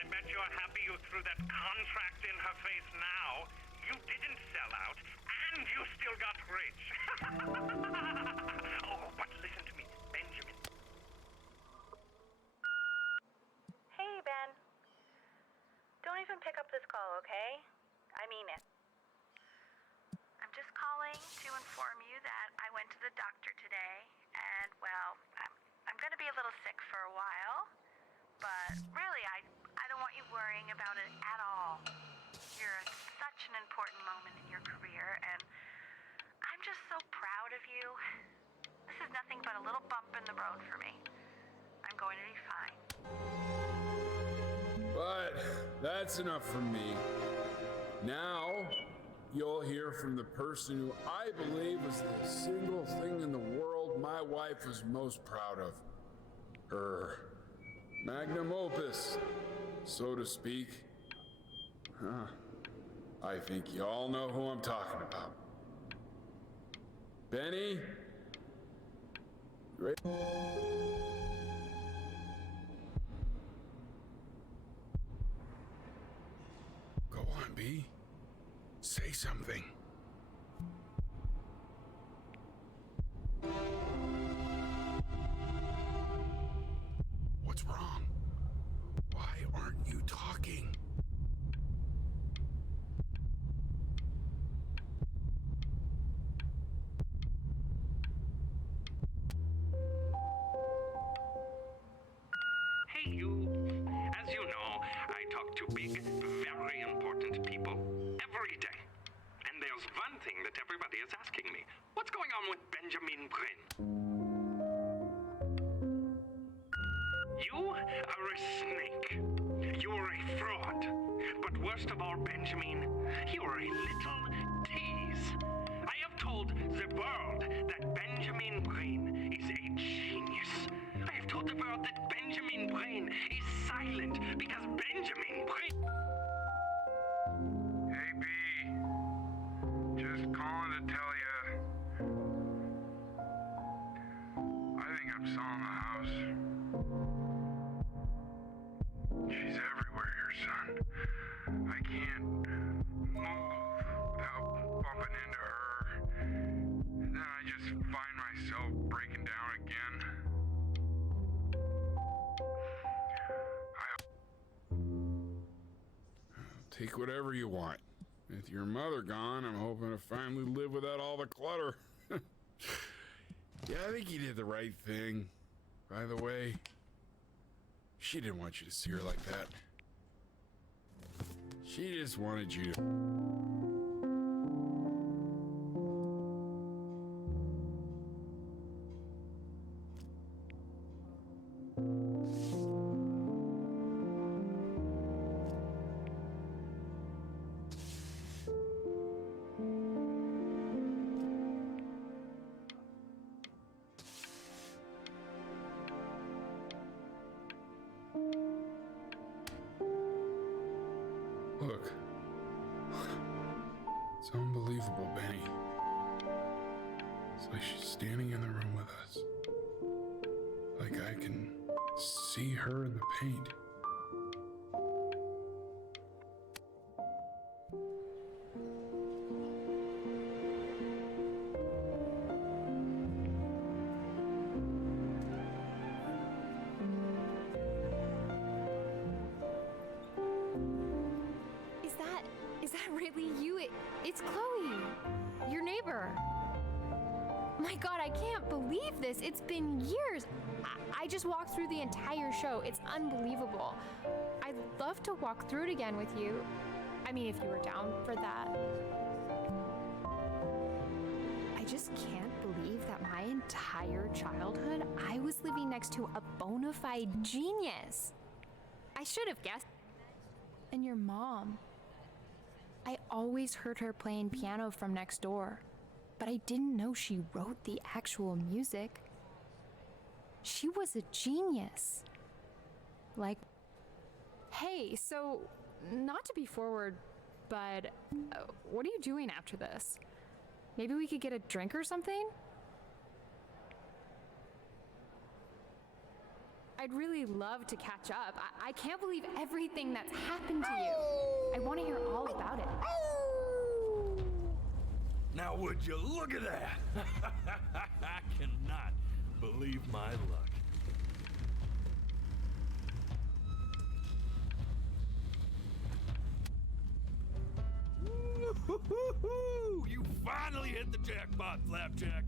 I bet you're happy you threw that contract in her face now. You didn't sell out, and you still got rich. Oh, but listen to me, Benjamin. Hey, Ben. Don't even pick up this call, okay? I mean it. I'm just calling to inform you that I went to the doctor today, and, well, I'm going to be a little sick for a while, but really, I don't want you worrying about it at all. You're at such an important moment in your career, and I'm just so proud of you. This is nothing but a little bump in the road for me. I'm going to be fine. But that's enough from me. Now, you'll hear from the person who I believe was the single thing in the world my wife was most proud of. Her magnum opus, so to speak. Huh. I think you all know who I'm talking about. Benny? Ready? Go on, B. Say something. What's wrong? Why aren't you talking? Hey, you. As you know, I talk to big, very important people every day. And there's one thing that everybody is asking me. What's going on with Benjamin Bryn? You are a snake. You're a fraud. But worst of all, Benjamin, you're a little tease. I have told the world that Benjamin Bryn is a genius. I have told the world that Benjamin Bryn is silent because Benjamin Bryn... Hey, B. Just calling to tell you. I think I'm selling the house. She's everywhere, your son. I can't move without bumping into her. Then I just find myself breaking down again. Take whatever you want. With your mother gone, I'm hoping to finally live without all the clutter. Yeah, I think you did the right thing. By the way, she didn't want you to see her like that. She just wanted you to... Look. It's unbelievable, Benny. It's like she's standing in the room with us. Like I can see her in the paint. Is that really you? It's Chloe, your neighbor. My God, I can't believe this. It's been years. I just walked through the entire show. It's unbelievable. I'd love to walk through it again with you. I mean, if you were down for that. I just can't believe that my entire childhood, I was living next to a bona fide genius. I should have guessed. And your mom. I always heard her playing piano from next door, but I didn't know she wrote the actual music. She was a genius. Like, hey, so, not to be forward, but what are you doing after this? Maybe we could get a drink or something? I'd really love to catch up. I can't believe everything that's happened to you. I want to hear all about it. Now would you look at that? I cannot believe my luck. Woo-hoo-hoo-hoo! You finally hit the jackpot, Flapjack.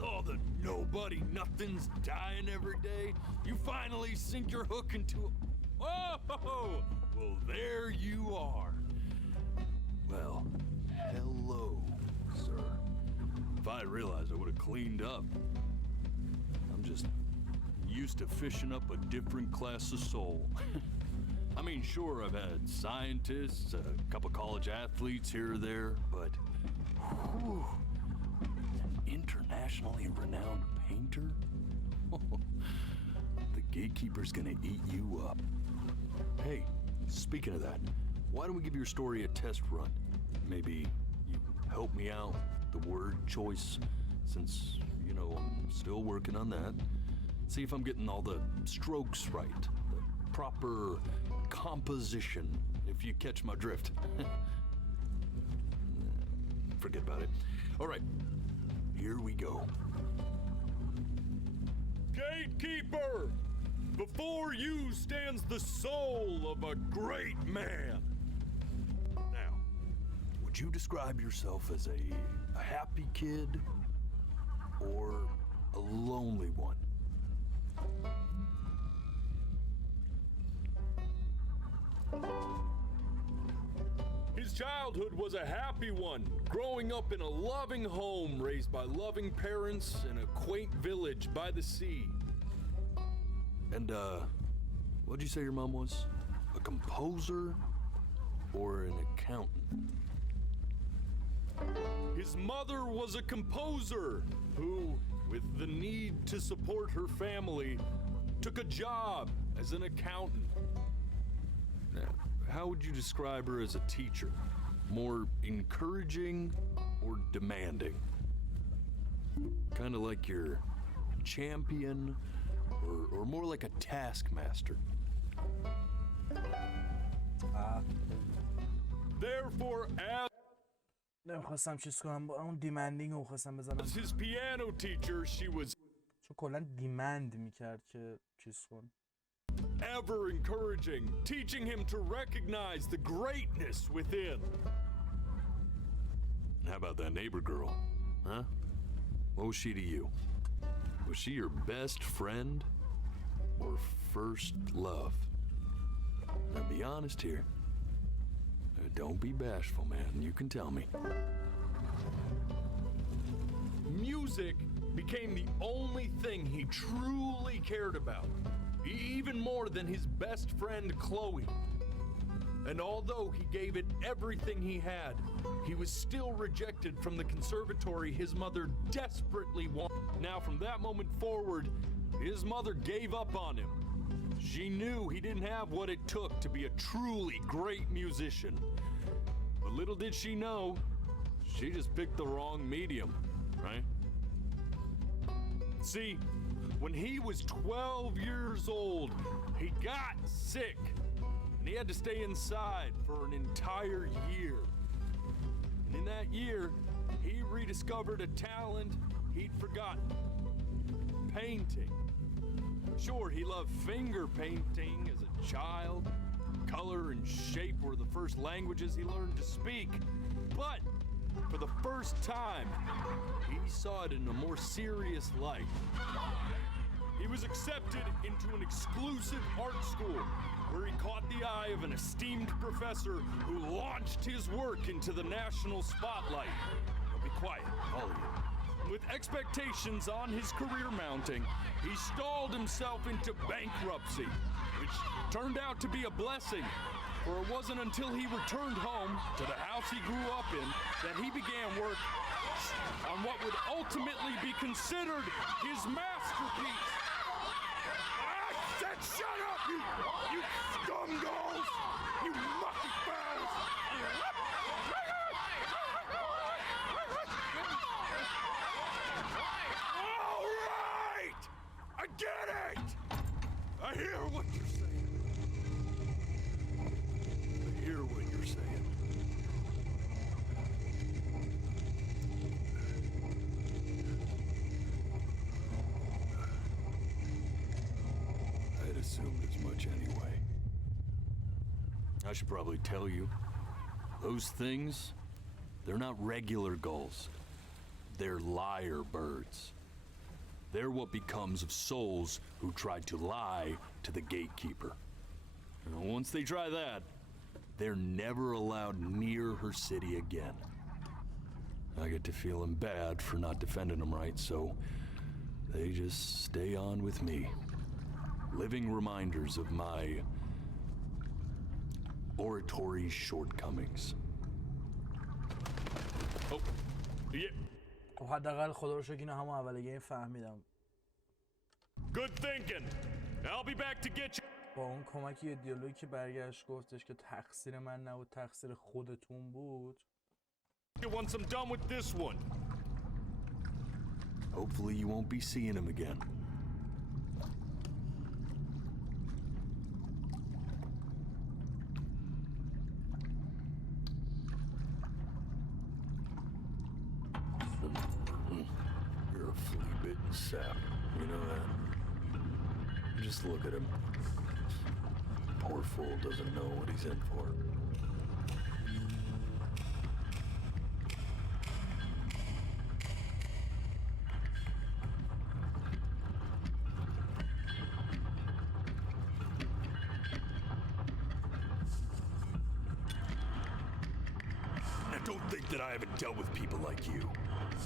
All the nobody nothings dying every day. You finally sink your hook into... Oh! Well, there you are. Well, hello, sir. If I had realized, I would have cleaned up. I'm just used to fishing up a different class of soul. I mean, sure, I've had scientists, a couple college athletes here or there, but... Whew, internationally renowned painter? The gatekeeper's gonna eat you up. Hey, speaking of that, why don't we give your story a test run? Maybe you help me out, the word choice, since, you know, I'm still working on that. See if I'm getting all the strokes right, the proper composition, if you catch my drift. Forget about it. All right, here we go. Gatekeeper! Before you stands the soul of a great man. Now, would you describe yourself as a happy kid or a lonely one? His childhood was a happy one, growing up in a loving home raised by loving parents in a quaint village by the sea. And, what'd you say your mom was? A composer or an accountant? His mother was a composer who, with the need to support her family, took a job as an accountant. Now, how would you describe her as a teacher? More encouraging or demanding? Kind of like your champion or more like a taskmaster? Therefore, as نمیخواستم چیز کنم با اون دیمندینگ رو خواستم بزنم his piano teacher, she was چون کلا دیمند میکرد که چیز کن ever encouraging, teaching him to recognize the greatness within. How about that neighbor girl? Huh? What was she to you? Was she your best friend or first love? Now be honest here. Don't be bashful, man. You can tell me. Music became the only thing he truly cared about, even more than his best friend Chloe. And although he gave it everything he had, he was still rejected from the conservatory his mother desperately wanted. Now, from that moment forward, his mother gave up on him. She knew he didn't have what it took to be a truly great musician. But little did she know, she just picked the wrong medium, right? See, when he was 12 years old, he got sick. And he had to stay inside for an entire year. And in that year, he rediscovered a talent he'd forgotten. Painting. Sure, he loved finger painting as a child. Color and shape were the first languages he learned to speak. But for the first time, he saw it in a more serious light. He was accepted into an exclusive art school where he caught the eye of an esteemed professor who launched his work into the national spotlight. Now be quiet, all of you. With expectations on his career mounting, he stalled himself into bankruptcy, which turned out to be a blessing, for it wasn't until he returned home to the house he grew up in that he began work on what would ultimately be considered his masterpiece. I said shut up, you scumballs! You mucky fouls! All right! I get it! I hear what you're saying. I hear what you're saying. I'd assumed as much anyway. I should probably tell you, those things, they're not regular gulls. They're lyre birds. They're what becomes of souls who tried to lie to the gatekeeper. And once they try that, they're never allowed near her city again. I get to feeling bad for not defending them right, so they just stay on with me. Living reminders of my oratory shortcomings. Oh, yeah. خب حداقل خدا رو شکر اینو همون اول گیم فهمیدم. Good thinking. I'll be back to get you. با اون کمک یه دیالوگی که برگشت گفتش که تقصیر من نبود تقصیر خودتون بود. Once I'm done with this one. Hopefully you won't be seeing him again. You're a flea-bitten sap. You know that? Just look at him. Poor fool doesn't know what he's in for. Now don't think that I haven't dealt with people like you.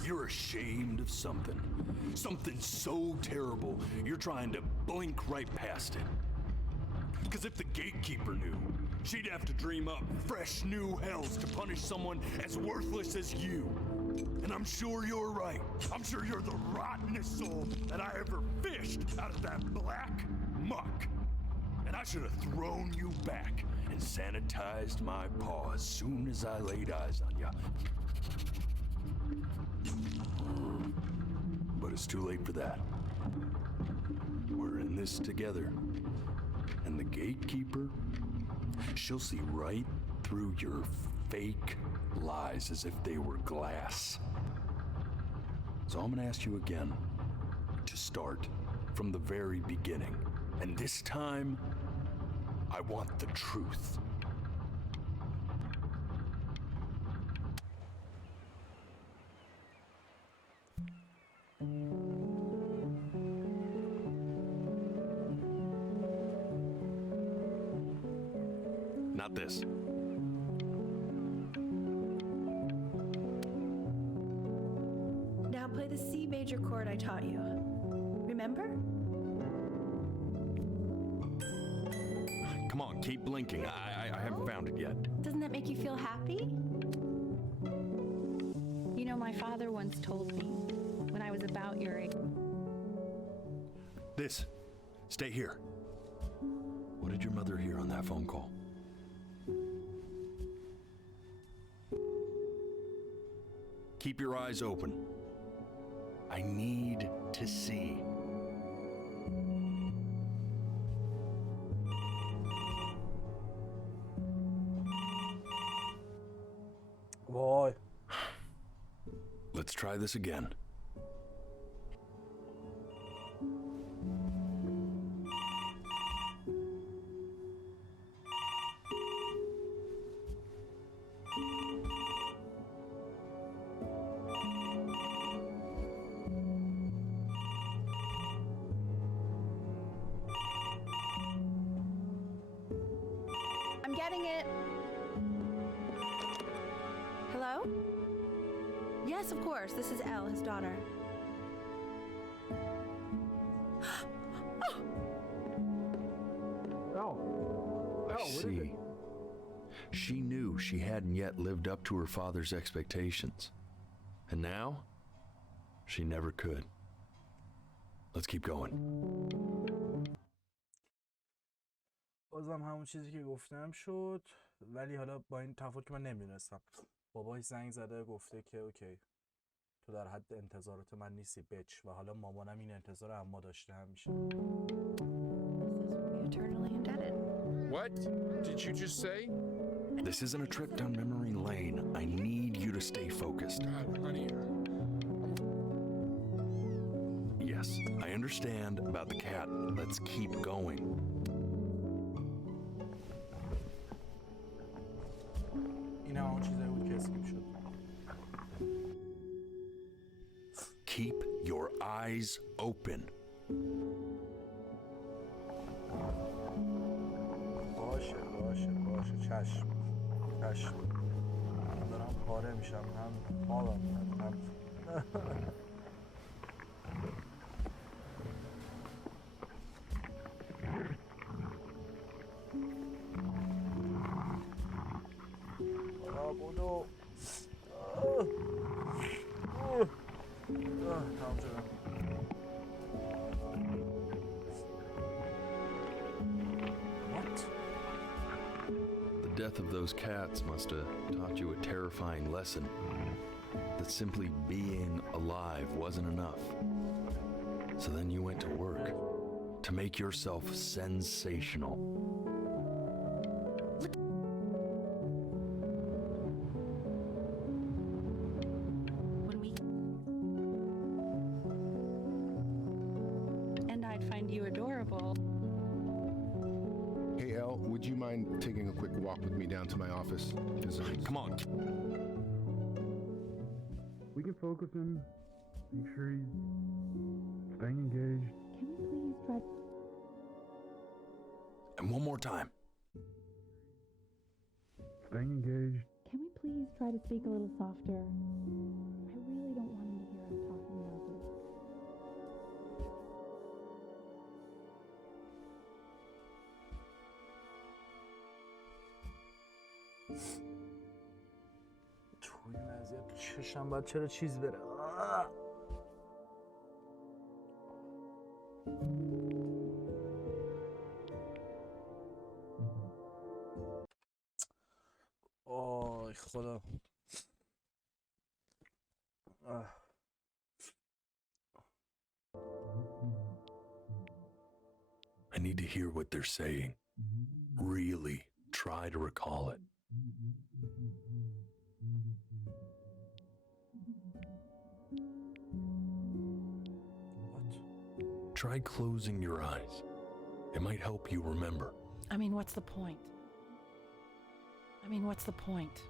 You're ashamed of something. Something so terrible, you're trying to blink right past it. Because if the gatekeeper knew, she'd have to dream up fresh new hells to punish someone as worthless as you. And I'm sure you're right. I'm sure you're the rottenest soul that I ever fished out of that black muck. And I should have thrown you back and sanitized my paw as soon as I laid eyes on you. But it's too late for that. We're in this together. And the gatekeeper, She'll see right through your fake lies as if they were glass. So I'm gonna ask you again to start from the very beginning. And this time, I want the truth. Not this. Now play the C major chord I taught you. Remember? Come on, keep blinking. I haven't found it yet. Doesn't that make you feel happy? You know, my father once told me when I was about your age. This. Stay here. What did your mother hear on that phone call? Keep your eyes open. I need to see. Boy. Let's try this again. I'm getting it. Hello? Yes, of course. This is Elle, his daughter. I see. She knew she hadn't yet lived up to her father's expectations. And now, she never could. Let's keep going. بازم همون چیزی که گفتم شد، ولی حالا با این تفاوت که من نمیدونستم. باباش زنگ زده گفته که اوکی تو در حد انتظارات من نیستی بچ، و حالا مامانم این انتظار اما داشته همیشه. What did you just say? This isn't a trip down memory lane. I need you to stay focused. God, honey. Yes, I understand about the cat. Let's keep going. این همون چیزایی بود که اسکیپ شد. Keep your eyes open. باشه چشم. من دارم پاره میشم، هم خوابم میاد، هم بودو تمام شدم. The death of those cats must have taught you a terrifying lesson. That simply being alive wasn't enough. So then you went to work to make yourself sensational. And I'd find you adorable. Hey, Elle, would you mind taking a quick walk with me down to my office? Come on. We can focus in, make sure he's staying engaged. Can we please try? And one more time. Staying engaged. Can we please try to speak a little softer? I really don't want him to hear us talking about this. توی این وضعیت چشم باید چرا چیز بره. آی خدا. I need to hear what they're saying. Really try to recall it. What? Try closing your eyes. It might help you remember. I mean, what's the point? What's the point?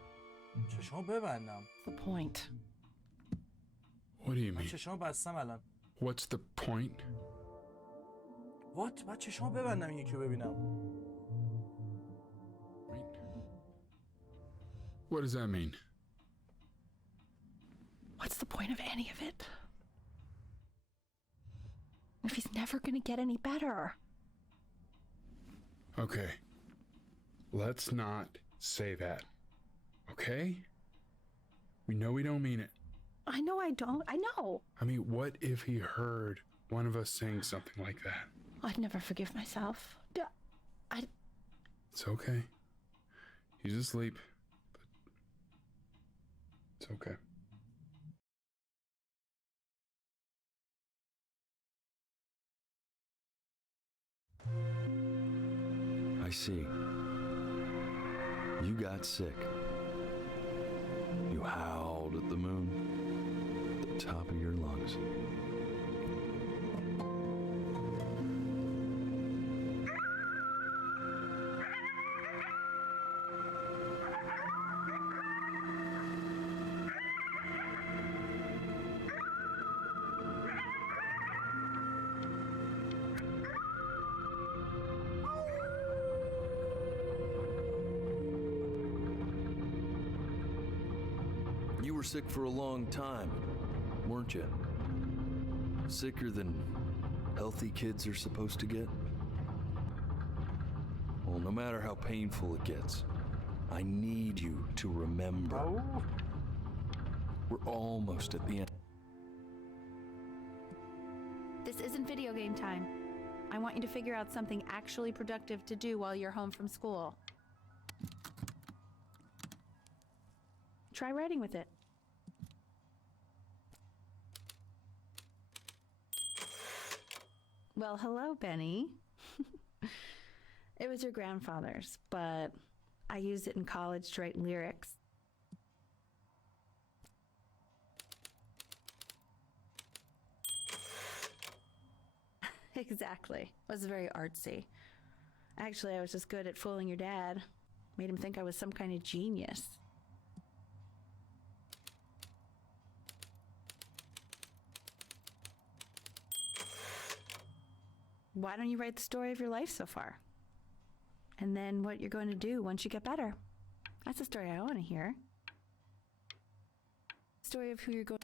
چشمو ببندم. The point. What do you من mean? چشمو بستم الان. What's the point? What؟ من چشمو ببندم یکی رو ببینم. What does that mean? What's the point of any of it? If he's never gonna get any better. Okay. Let's not say that. Okay? We know we don't mean it. I know I don't. I know. I mean, what if he heard one of us saying something like that? I'd never forgive myself. It's okay. He's asleep. But it's okay. I see. You got sick. You howled at the moon at the top of your lungs. You were sick for a long time, weren't you? Sicker than healthy kids are supposed to get? Well, no matter how painful it gets, I need you to remember. Oh. We're almost at the end. This isn't video game time. I want you to figure out something actually productive to do while you're home from school. Try writing with it. Well, hello, Benny. It was your grandfather's, but I used it in college to write lyrics. Exactly. It was very artsy. Actually, I was just good at fooling your dad. Made him think I was some kind of genius. Why don't you write the story of your life so far? And then what you're going to do once you get better. That's the story I want to hear. Story of who you're going.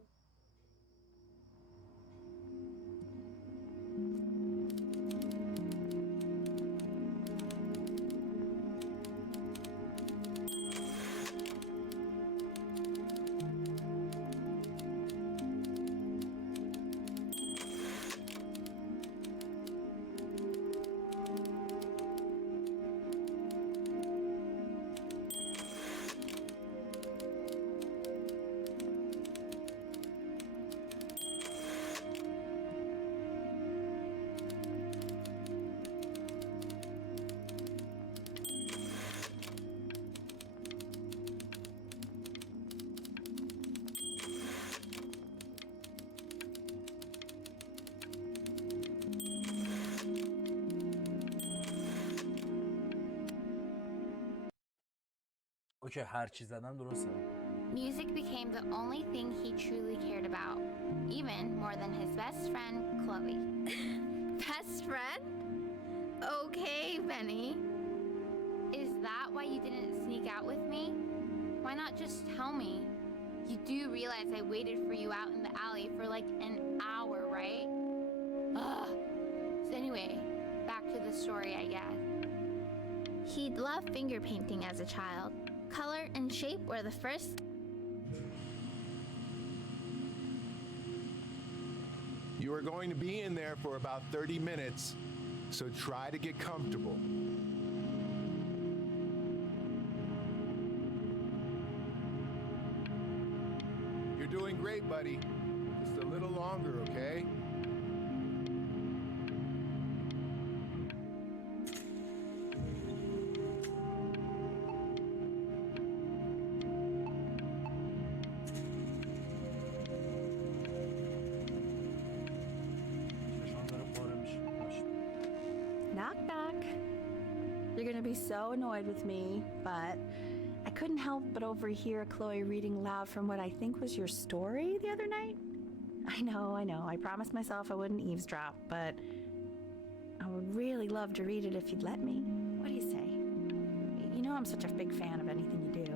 اوکی هر چی زدم درسته. Music became the only thing he truly cared about, even more than his best friend, Chloe. Best friend? Okay, Benny. Is that why you didn't sneak out with me? Why not just tell me? You do realize I waited for you out in the alley for like an hour, right? Ugh. So anyway, back to the story, I guess. He'd loved finger painting as a child. Color and shape were the first. You are going to be in there for about 30 minutes, so try to get comfortable. You're doing great, buddy. Just a little longer, okay? Knock, knock. You're gonna be so annoyed with me, but I couldn't help but overhear Chloe reading loud from what I think was your story the other night. I know. I promised myself I wouldn't eavesdrop, but I would really love to read it if you'd let me. What do you say? You know I'm such a big fan of anything you do.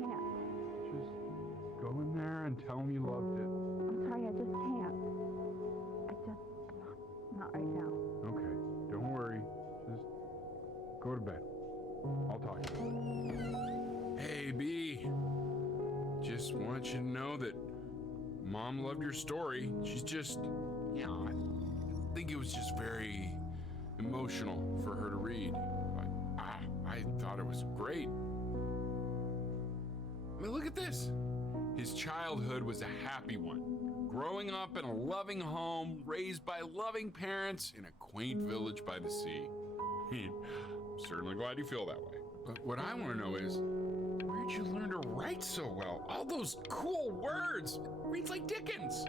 Can't. Just go in there and tell him you loved it. I'm sorry, I just can't. Not right now. Okay, don't worry. Just go to bed. I'll talk to you. Hey, B. Just want you to know that Mom loved your story. She's just, I think it was just very emotional for her to read. But I thought it was great. I mean, look at this. His childhood was a happy one. Growing up in a loving home, raised by loving parents in a quaint village by the sea. I'm certainly glad you feel that way. But what I want to know is, where'd you learn to write so well? All those cool words. Reads like Dickens.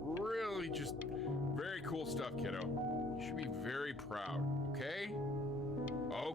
Really just very cool stuff, kiddo. You should be very proud, okay? Oh.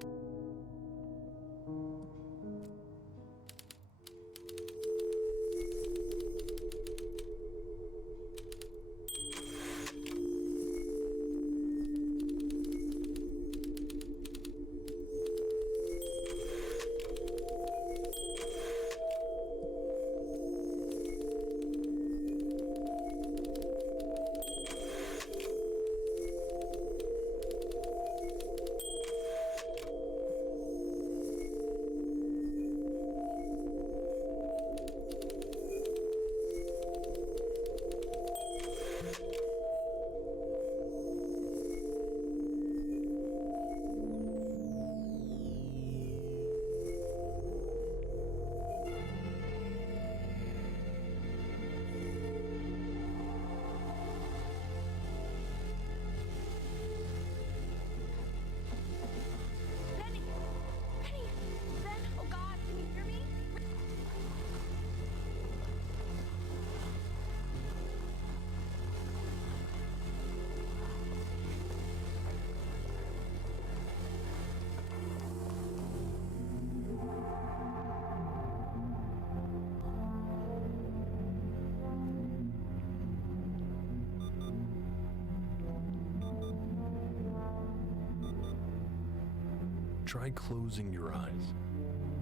Try closing your eyes.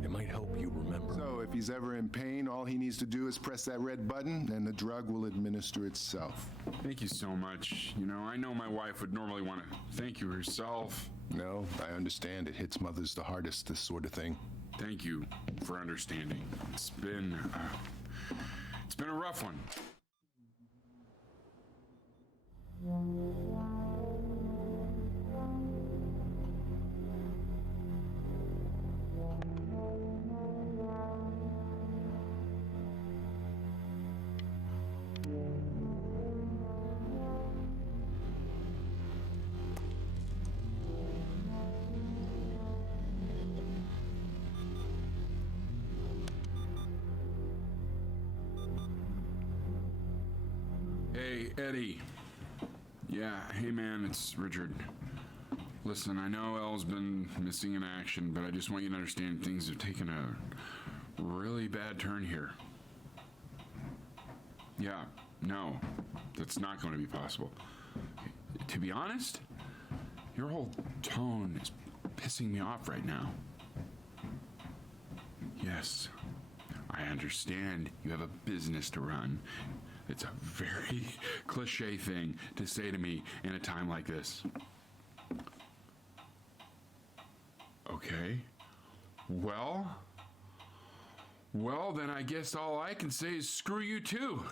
It might help you remember. So if he's ever in pain, all he needs to do is press that red button and the drug will administer itself. Thank you so much. I know my wife would normally want to thank you herself. No, I understand. It hits mothers the hardest, this sort of thing. Thank you for understanding. It's been a rough one. Hey, Eddie. Yeah, hey man, it's Richard. Listen, I know Elle's been missing in action, but I just want you to understand things have taken a really bad turn here. Yeah, no, that's not going to be possible. To be honest, your whole tone is pissing me off right now. Yes, I understand you have a business to run. It's a very cliche thing to say to me in a time like this. Okay. Well, then I guess all I can say is screw you too.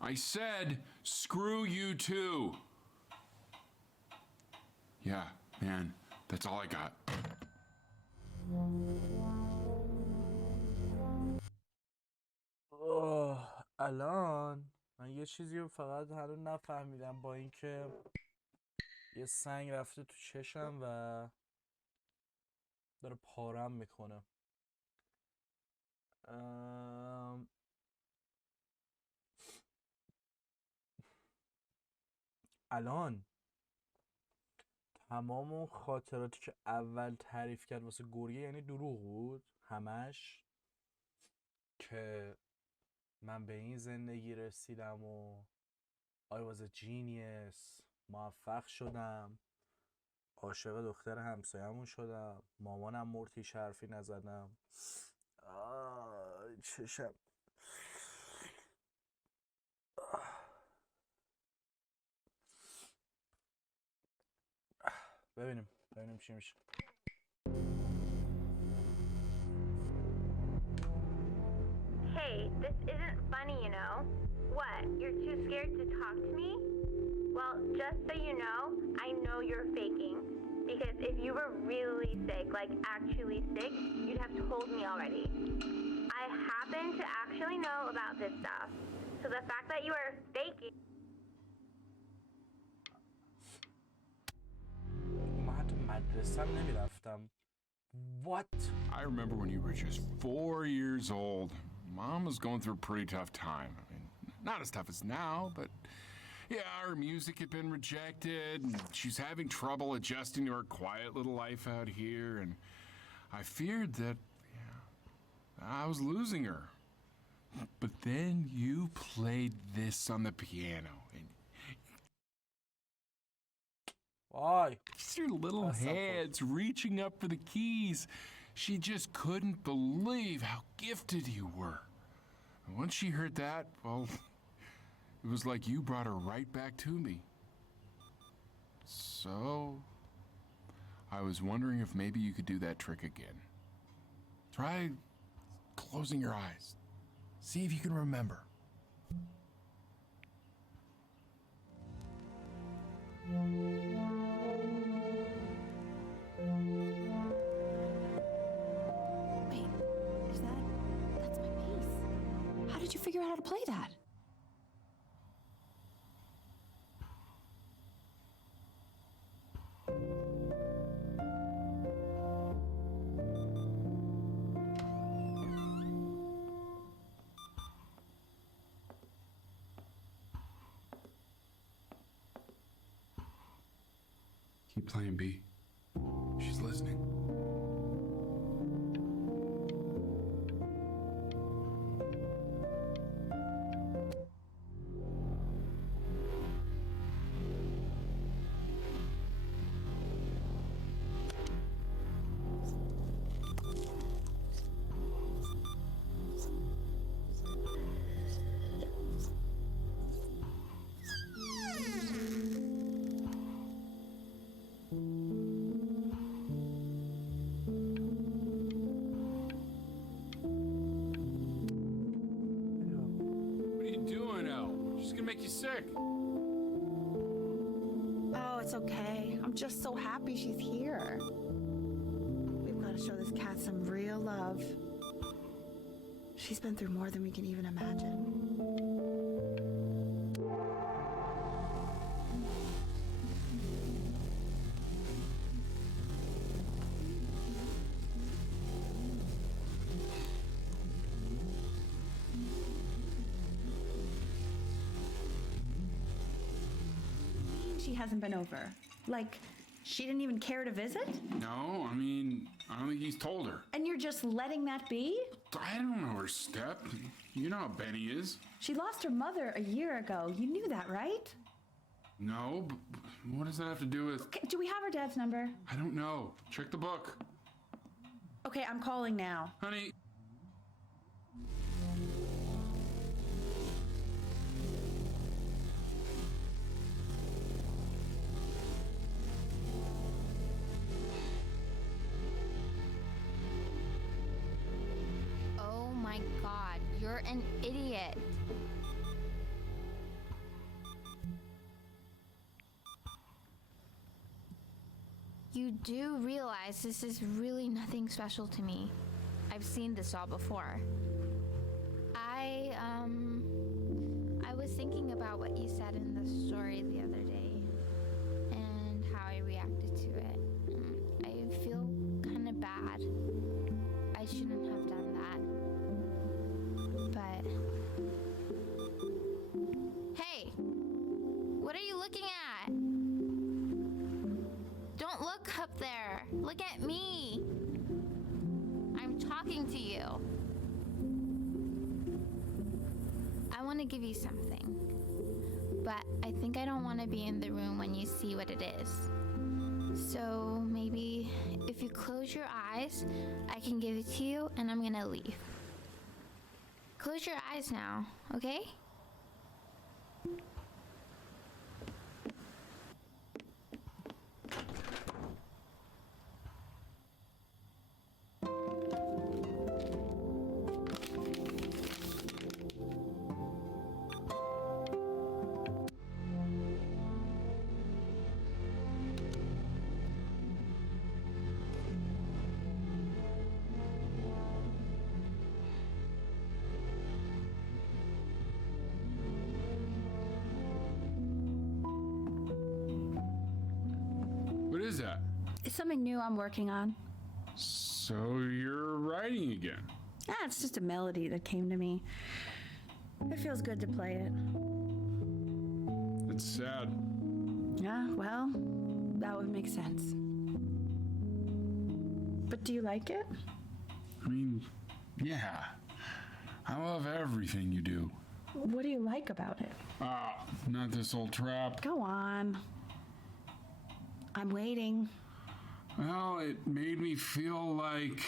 I said screw you too. Yeah, man, that's all I got. الان من یه چیزی رو فقط هنوز نفهمیدم با اینکه یه سنگ رفته تو چشم و داره پارم میکنه. الان تمام اون خاطراتی که اول تعریف کرد واسه گریه یعنی دروغ بود همش، که من به این زندگی رسیدم و I was a genius، موفق شدم، عاشق دختر همسایه‌مون شدم، مامانم مرد حرفی نزدم. چشم. ببینیم چی میشه. Hey, this isn't funny, you know. What? You're too scared to talk to me? Well, just so you know, I know you're faking. Because if you were really sick, like actually sick, you'd have told me already. I happen to actually know about this stuff. So the fact that you are faking... من حتی مدرسه نمیرفتم. What? I remember when you were just 4 years old. Mom was going through a pretty tough time. I mean, not as tough as now, but yeah, her music had been rejected, and she's having trouble adjusting to her quiet little life out here, and I feared that, I was losing her. But then you played this on the piano, and why? just your little hands reaching up for the keys. She just couldn't believe how gifted you were. And once she heard that, well, it was like you brought her right back to me. So, I was wondering if maybe you could do that trick again. Try closing your eyes. See if you can remember. Wait, that's my piece. How did you figure out how to play that? Keep playing, B. She's listening. Make you sick. Oh, it's okay. I'm just so happy she's here. We've got to show this cat some real love. She's been through more than we can even imagine. She hasn't been over. Like, she didn't even care to visit? No, I mean, I don't think he's told her. And you're just letting that be? I don't know her step. You know how Benny is. She lost her mother a year ago. You knew that, right? No, but what does that have to do with... Okay, do we have her dad's number? I don't know. Check the book. Okay, I'm calling now. Honey... You're an idiot. You do realize this is really nothing special to me. I've seen this all before. I was thinking about what you said in the story the other day and how I reacted to it. I feel kind of bad. I shouldn't have done that. But hey, what are you looking at? Look at me. I'm talking to you. I want to give you something, but I think I don't want to be in the room when you see what it is. So maybe if you close your eyes, I can give it to you and I'm gonna leave. Close your eyes now, okay? What is that? It's something new I'm working on. So you're writing again? Ah, it's just a melody that came to me. It feels good to play it. It's sad. Yeah, well, that would make sense. But do you like it? I mean, yeah. I love everything you do. What do you like about it? Ah, not this old trap. Go on. I'm waiting. Well, it made me feel like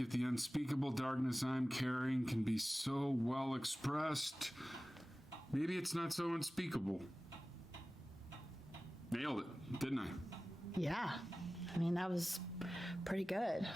if the unspeakable darkness I'm carrying can be so well expressed, maybe it's not so unspeakable. Nailed it, didn't I? Yeah. I mean, that was pretty good.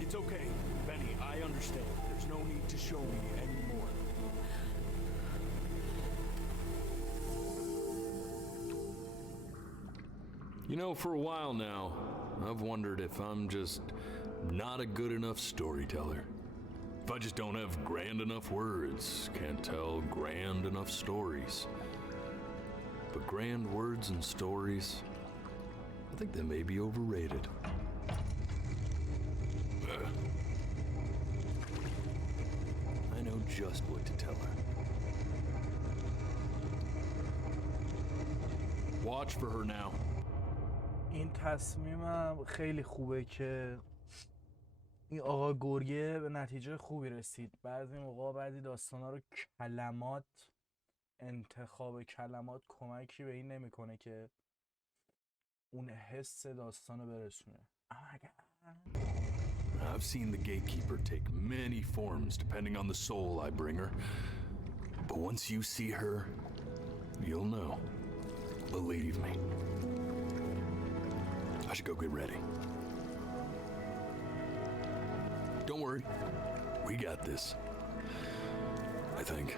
It's okay, Benny. I understand. There's no need to show me anymore. You know, for a while now, I've wondered if I'm just not a good enough storyteller. If I just don't have grand enough words, can't tell grand enough stories. But grand words and stories, I think they may be overrated. I know just what to tell her. Watch for her now. این تصمیمم خیلی خوبه که این آقا گرگه به نتیجه خوبی رسید. بعضی موقع بعضی داستانا رو انتخاب کلمات کمکی به این نمیکنه که اون حس داستان رو برسونه. I've seen the gatekeeper take many forms depending on the soul I bring her. But once you see her, you'll know. Believe me. I should go get ready. Don't worry. We got this. I think.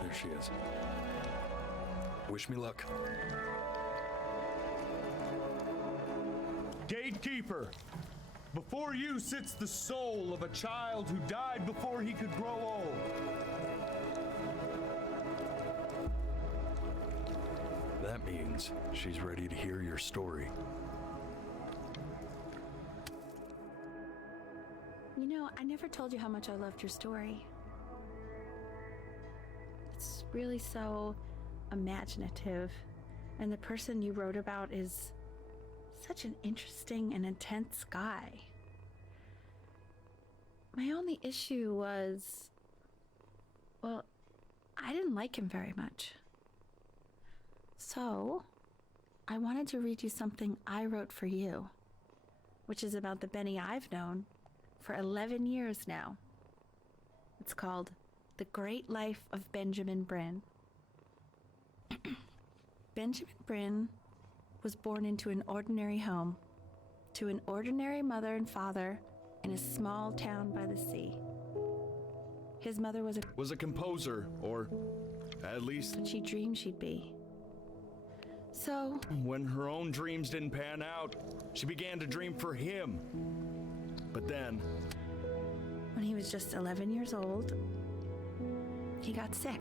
There she is. Wish me luck. Gatekeeper, before you sits the soul of a child who died before he could grow old. That means she's ready to hear your story. You know, I never told you how much I loved your story. really so imaginative. And the person you wrote about is such an interesting and intense guy. My only issue was, well, I didn't like him very much. So, I wanted to read you something I wrote for you, which is about the Benny I've known for 11 years now. It's called The Great Life of Benjamin Bryn. Benjamin Bryn was born into an ordinary home, to an ordinary mother and father in a small town by the sea. His mother was a composer, or at least what she dreamed she'd be. So, when her own dreams didn't pan out, she began to dream for him. But then, when he was just 11 years old, he got sick.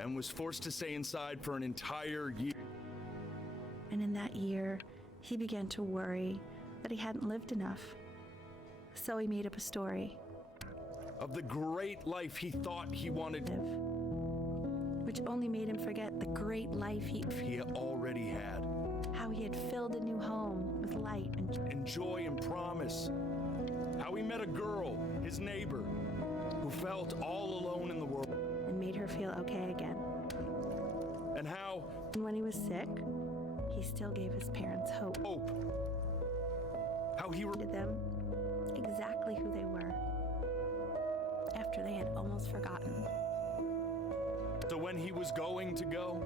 And was forced to stay inside for an entire year. And in that year, he began to worry that he hadn't lived enough. So he made up a story of the great life he thought he wanted to live, which only made him forget the great life he already had. How he had filled a new home with light and joy and promise. How he met a girl, his neighbor, who felt all alone in the world. And made her feel okay again. And how, when he was sick, he still gave his parents hope. How he reminded them exactly who they were after they had almost forgotten. So when he was going to go,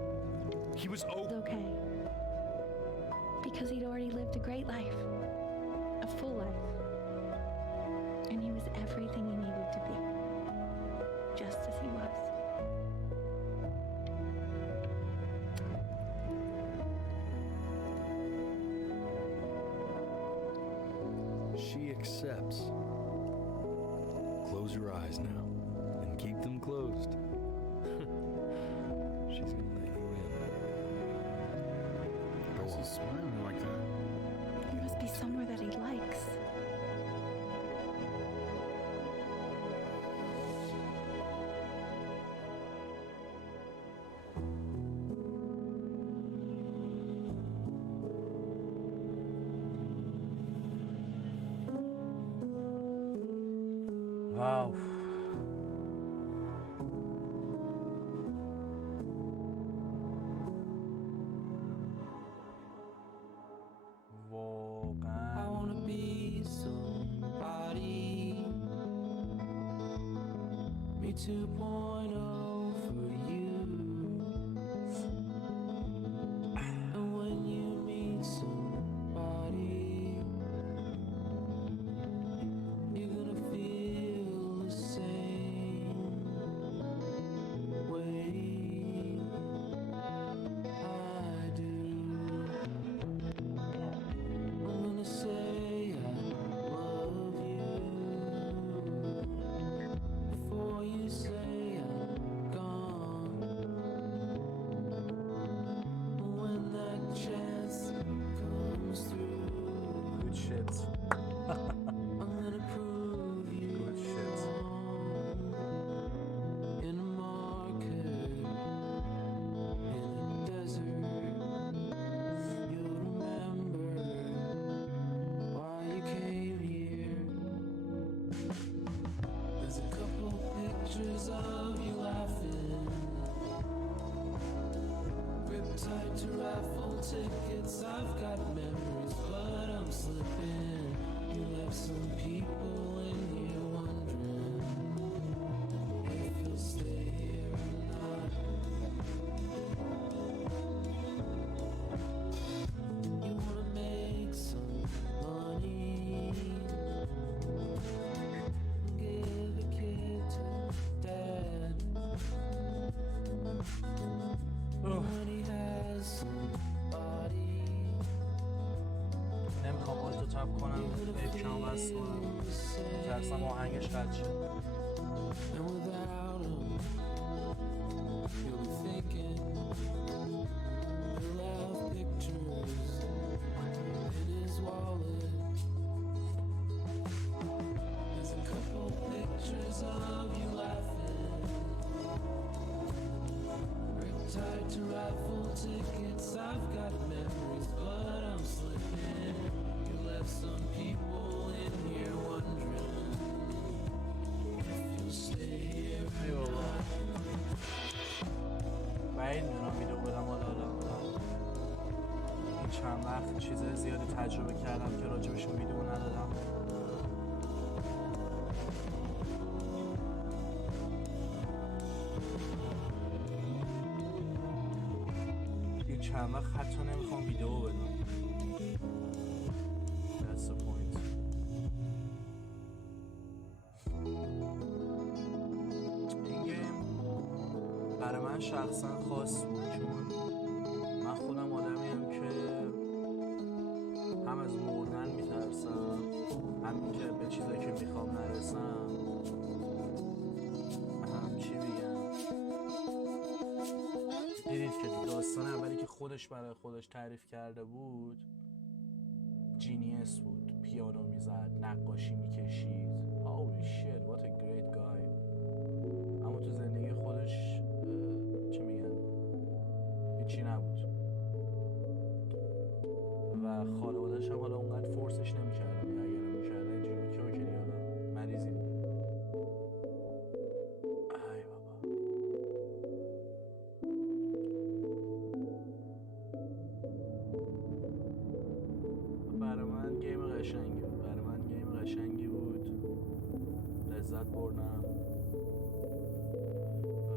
he was okay. Because he'd already lived a great life, a full life. And he was everything he needed to be, just as he was. She accepts. Close your eyes now, and keep them closed. She's gonna let you in. Why is he smiling like that? He must be somewhere that he likes. Wow. I wanna be somebody. Me 2.0 for you. And when you meet somebody, you're gonna feel the same way I do. I'm gonna say I love you before you say I'm gone. When that chance comes through, good shit. I'm gonna prove you Good shit. wrong. In a market, in a desert, you'll remember why you came here. There's a couple pictures of you laughing, gripped tight to raffle tickets. I've got memories, but I'm slipping. You left some people in here wondering if you'll stay here or not. You wanna make some money, give a kid to dad. When he has somebody, نمیخوام آلتو تاب کنم اکرام بس کنم ترسم آهنگش قد شه and without him, you'll be thinking he'll have pictures in his wallet. There's a couple pictures of you laughing, tickets, I've got memories, but I'm slipping. You left some people in here wondering if you'll stay here forever. بعید میدونم ویدیو بدم حالا این چند وقت چیزای زیادی تجربه کردم که راجبشون ویدیو ندادم. این چند وقت حتی نمیخوام ویدیو بدم. That's the point. این گیم برای من شخصا خاص بود چون من خودم آدمیم که هم از مردن میترسم، همین که به چیزایی که میخوام نرسم، هم چی بگم، دیدید که داستان اولی که خودش برای خودش تعریف کرده بود جینیس بود، پیانو میزد، نقاشی میکشید. Holy shit, what a great guy. اما تو زندگی خودش چی میگن هیچی نبود و خانواده‌اش هم حالا اونقدر فورسش نمی‌کردن، یا اگر می‌کردن اینجوری بود که اوکی دیگه حالا مریضی دیگه. ای بابا. برای من گیم قشنگی بود، برای من گیم قشنگی بود، لذت بردم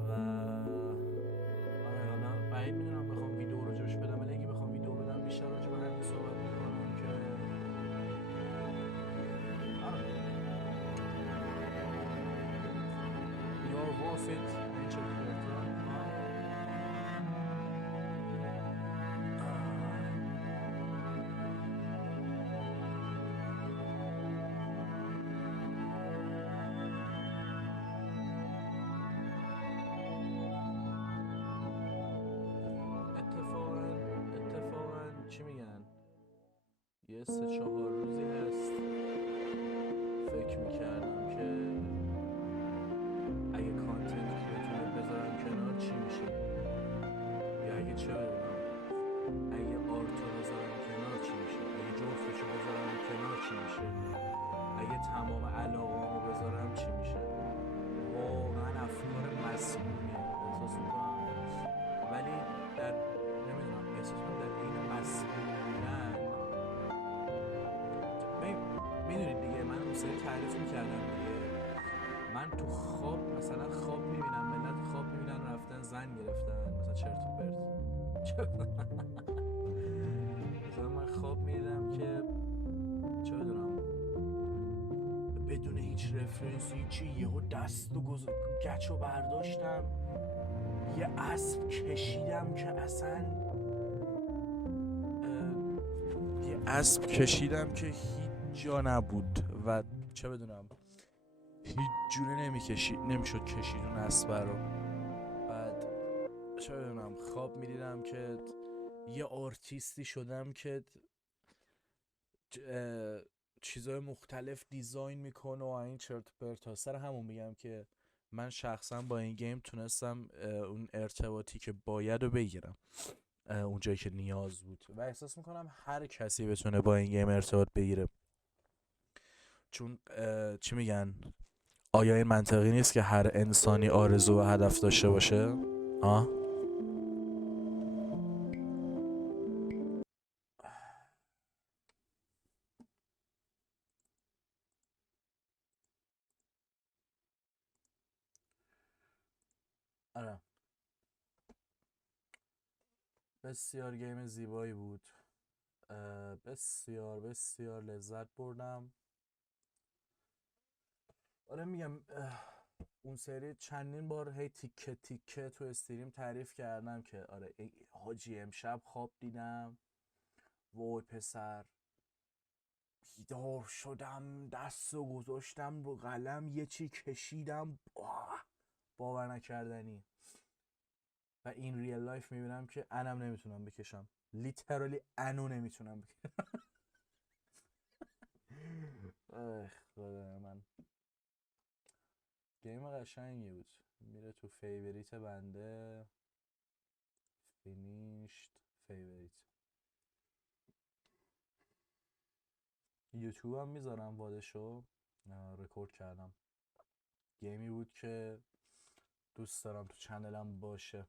و آره حالا بعید میدونم بخوام ویدیو راجبش بدم، ولی اگه بخوام ویدیو بدم بیشتر راجب همین صحبت میکنم که You're worth it. Nature character. اتفاقا چی میگن یه 3-4 روزی هست فکر میکردم که اگه کانتنت کریتور بذارم کنار چی میشه، یا اگه چه بدونم اگه آرتو بذارم کنار چی میشه، اگه جفتشو بذارم کنار چی میشه، اگه تمام علاقه‌امو بذارم چی میشه. واقعا افکار مسمومی احساس میکنم، ولی در نمیدونم احساس میکنم در این مسموم بودن میدونید دیگه من اون سری تعریف میکردم دیگه، من تو خواب مثلا خواب میبینم ملت خواب میبینن رفتن زن گرفتن مثلا چرت و پرت مثلا من خواب میدیدم که چه بدونم بدون هیچ رفرنسی چی یهو دست و گچ رو برداشتم یه اسب کشیدم که اصلا یه اسب کشیدم که هیچ جا نبود و چه بدونم هیچ جوره نمیشد کشید اون اسب رو. بعد چه بدونم خواب میدیدم که یه آرتیستی شدم که چیزای مختلف دیزاین میکنه و این چرت و پرتا. سر همون میگم که من شخصا با این گیم تونستم اون ارتباطی که باید رو بگیرم اونجایی که نیاز بود و احساس میکنم هر کسی بتونه با این گیم ارتباط بگیره، چون چی میگن آیا این منطقی نیست که هر انسانی آرزو و هدف داشته باشه؟ آره بسیار گیم زیبایی بود، بسیار بسیار لذت بردم. آره میگم اون سری چندین بار هی تیکه تیکه تو استریم تعریف کردم که آره حاجی امشب خواب دیدم وای پسر بیدار شدم دست و گذاشتم رو قلم یه چی کشیدم باور نکردنی و این ریل لایف میبینم که انم نمیتونم بکشم، لیترالی انو نمیتونم بکشم. خدا من گیم قشنگی بود، میره تو فیوریت بنده. finished favorite. یوتیوب هم میذارم وادشو، رکورد کردم. گیمی بود که دوست دارم تو چنلم باشه.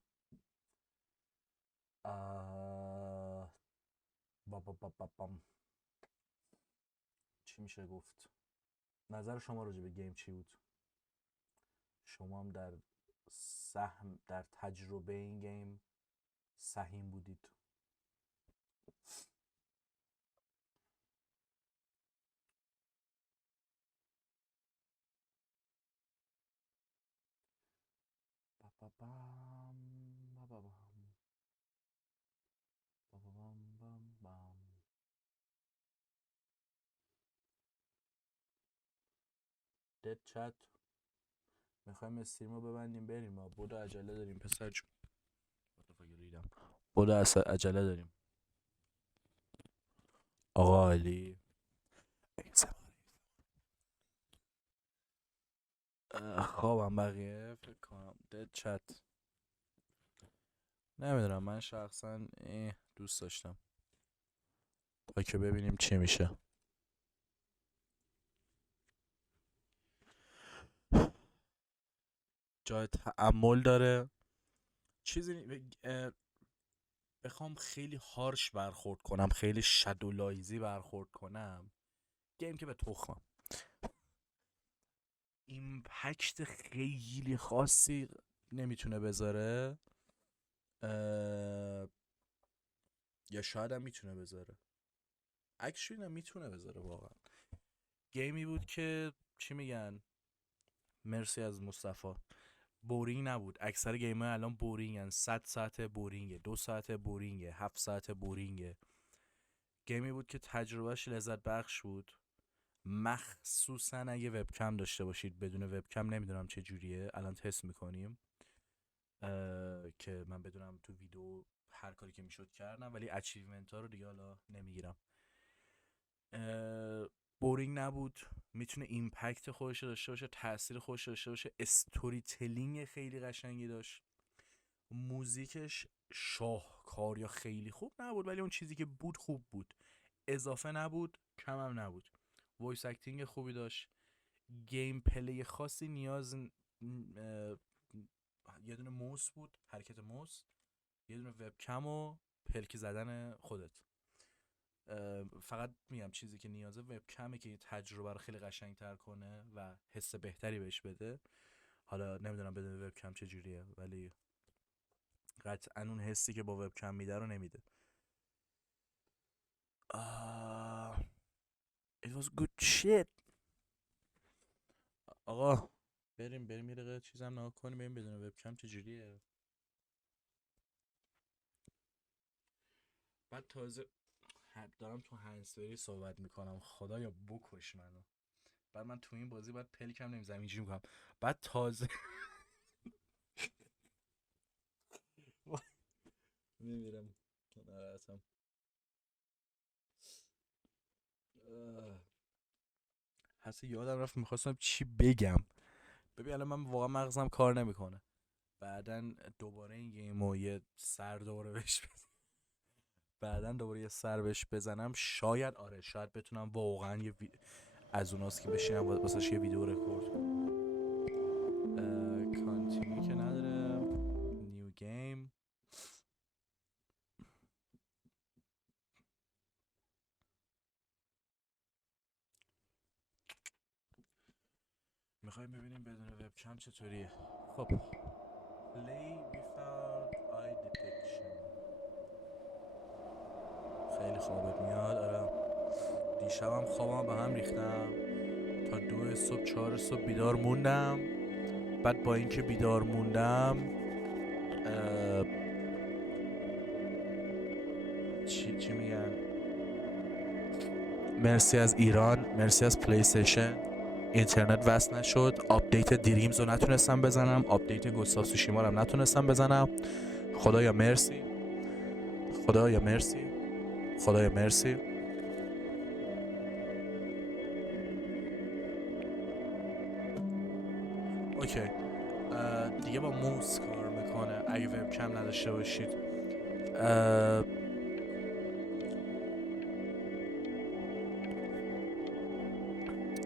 چی میشه گفت؟ نظر شما راجع به گیم چی بود؟ شما هم در سهم در تجربه این گیم سهیم بودید. دد چت میخوایم استریم رو ببندیم بریم. بودو عجله داریم پسر جون. بودو عجله داریم آقا علی. خوابم بقیه فکر کنم. دد چت نمیدونم، من شخصا دوست داشتم تا که ببینیم چی میشه. جای تأمل داره. چیزی بخوام خیلی هارش برخورد کنم، خیلی شادولایزی برخورد کنم، گیم که به تخمم. ایمپکت خیلی خاصی نمیتونه بذاره، یا شاید هم میتونه بذاره. اکچولی میتونه بذاره واقعا. گیمی بود که چی میگن، مرسی از مصطفی، بورینگ نبود. اکثر گیم‌ها الان بورینگن. 100 ساعت بورینگه، 2 ساعت بورینگه، 7 ساعت بورینگه. گیمی بود که تجربهش لذت بخش بود، مخصوصا اگه وبکم داشته باشید. بدون وبکم نمیدونم چه جوریه، الان تست میکنیم که من بدونم تو ویدیو هر کاری که میشد کردم، ولی اچیومنت ها رو دیگه حالا نمیگیرم. بورینگ نبود، میتونه ایمپکت خودش داشته باشه، تاثیر خودش داشته باشه. استوری تلینگ خیلی قشنگی داشت. موزیکش شاهکار یا خیلی خوب نبود، ولی اون چیزی که بود خوب بود، اضافه نبود کم هم نبود. وایس اکتینگ خوبی داشت. گیم پلی خاصی نیاز یه دونه موس بود، حرکت موس، یه دونه وبکم و پلکی زدن خودت. فقط میگم چیزی که نیازه وبکمه که تجربه رو خیلی قشنگ‌تر کنه و حس بهتری بهش بده. حالا نمیدونم بدون وبکم چه جوریه، ولی قطعا اون حسی که با وبکم میده رو نمیده. It was good shit. آقا بریم یه دقیقه چیزم نگاه کنیم بریم بدون وبکم چه جوریه. بعد تازه دارم تو هندزفری صحبت میکنم، خدایا بکش منو. بعد من تو این بازی باید پلکم نمیزنم اینجوری میکنم، بعد تازه میمیرم ناراحتم. حتی یادم رفت میخواستم چی بگم. ببین الان من واقعا مغزم کار نمیکنه. بعدن دوباره این گیمو یه سر دوباره بهش بزنم شاید شاید بتونم واقعا یه از اوناست که بشینم واسه یه ویدیو رکورد کنم. کانتینیو که نداره. نیو گیم. میخوایم ببینیم بدون وبکم چطوریه. خب play without eye detection. خیلی خوابت میاد. آره دیشبم خوابم به هم ریختم، تا 2 صبح 4 صبح بیدار موندم. بعد با اینکه بیدار موندم چی میگن، مرسی از ایران، مرسی از پلی استیشن، اینترنت وصل نشد. آپدیت دریمز رو نتونستم بزنم، آپدیت گوستاف سوشیما رو نتونستم بزنم. خدایا مرسی، خدایا مرسی، خدایا مرسی. اوکی دیگه با موس کار میکنه. اگه وبکم نداشته باشید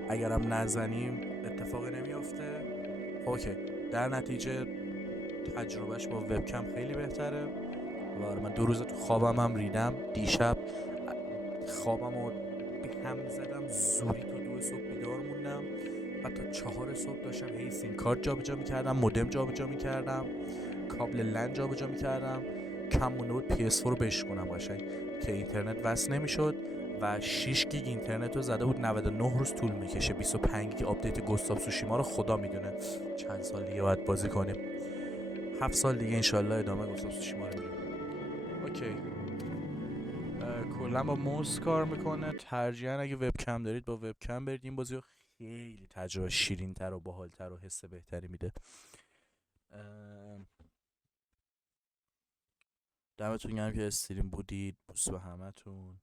اگرم نزنیم اتفاقی نمیافته. اوکی، در نتیجه تجربهش با وبکم خیلی بهتره و من 2 روز تو خوابم هم ریدم. دیشب خوابم رو به هم زدم، زوری تا 2 صبح بیدار موندم و تا 4 صبح داشتم هی سیم کارت جابجا میکردم، مودم جابجا میکردم، کابل لن جابجا میکردم. کم مونده بود PS4 رو بشکنم قشنگ که اینترنت وصل نمیشد و 6 گیگ اینترنت رو زده بود. 99 روز طول میکشه. 25 گیگ آپدیت گوستاف سوشیما رو خدا میدونه چند سال دیگه باید بازی کنیم. 7 سال دیگه انشالله ادامه گوستاف سوشیما رو میریم. اوکی، کلا با موس کار میکنه. ترجیحاً اگه وبکم دارید با وبکم برید. این بازی رو خیلی تجربه شیرین‌تر و باحال‌تر و حس بهتری میده. دمتون گرم که استریم بودید. بوس به همتون.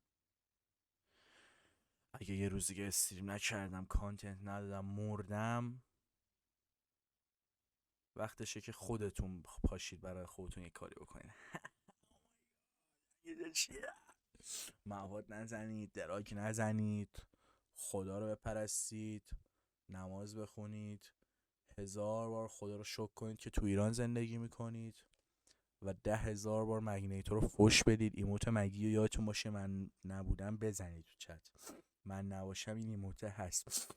اگه یه روز دیگه استریم نکردم، کانتنت ندادم، مردم، وقتشه که خودتون پاشید برای خودتون یه کاری بکنید. مواد نزنید، دراگ نزنید، خدا رو بپرستید، نماز بخونید، 1000 بار خدا رو شکر کنید که تو ایران زندگی میکنید و 10,000 بار مگنیتور رو فوش بدید. ایموت مگی رو یادتون باشه من نبودم بزنید تو چت. من نباشم این ایموته هست.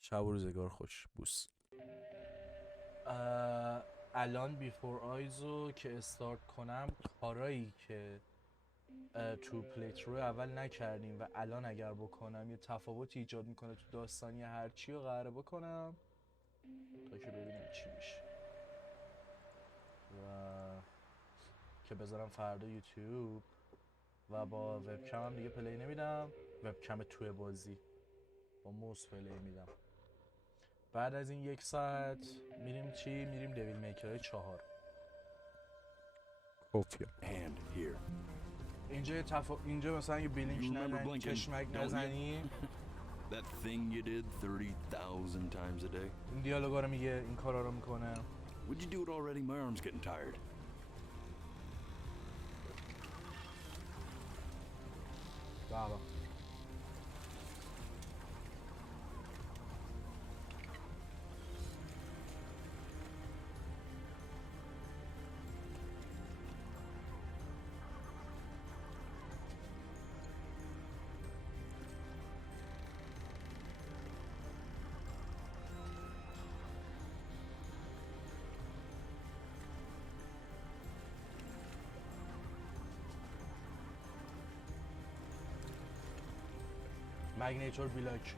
شب و روزگار خوش. بوس. الان بیفور آیزو که استارت کنم، کارایی که تو پلیترو اول نکردیم و الان اگر بکنم یه تفاوتی ایجاد میکنه تو داستان یا هر چی رو قراره بکنم تا که ببینیم چی میشه و که بذارم فردا یوتیوب و با وبکم هم دیگه پلی نمیدم. وبکم توی بازی با موس پلی میدم. بعد از این 1 ساعت میریم چی؟ میریم دیویل میکرهای 4. کوفیا اینجا اینجا مثلا یه بیلینک نزنی، چشمک نزنی. That thing you did 30,000 times a day. این دیالوگا رو میگه، این کارا رو میکنه. Would you do it already? My arm's getting tired. بابا مگنیتور بیلاک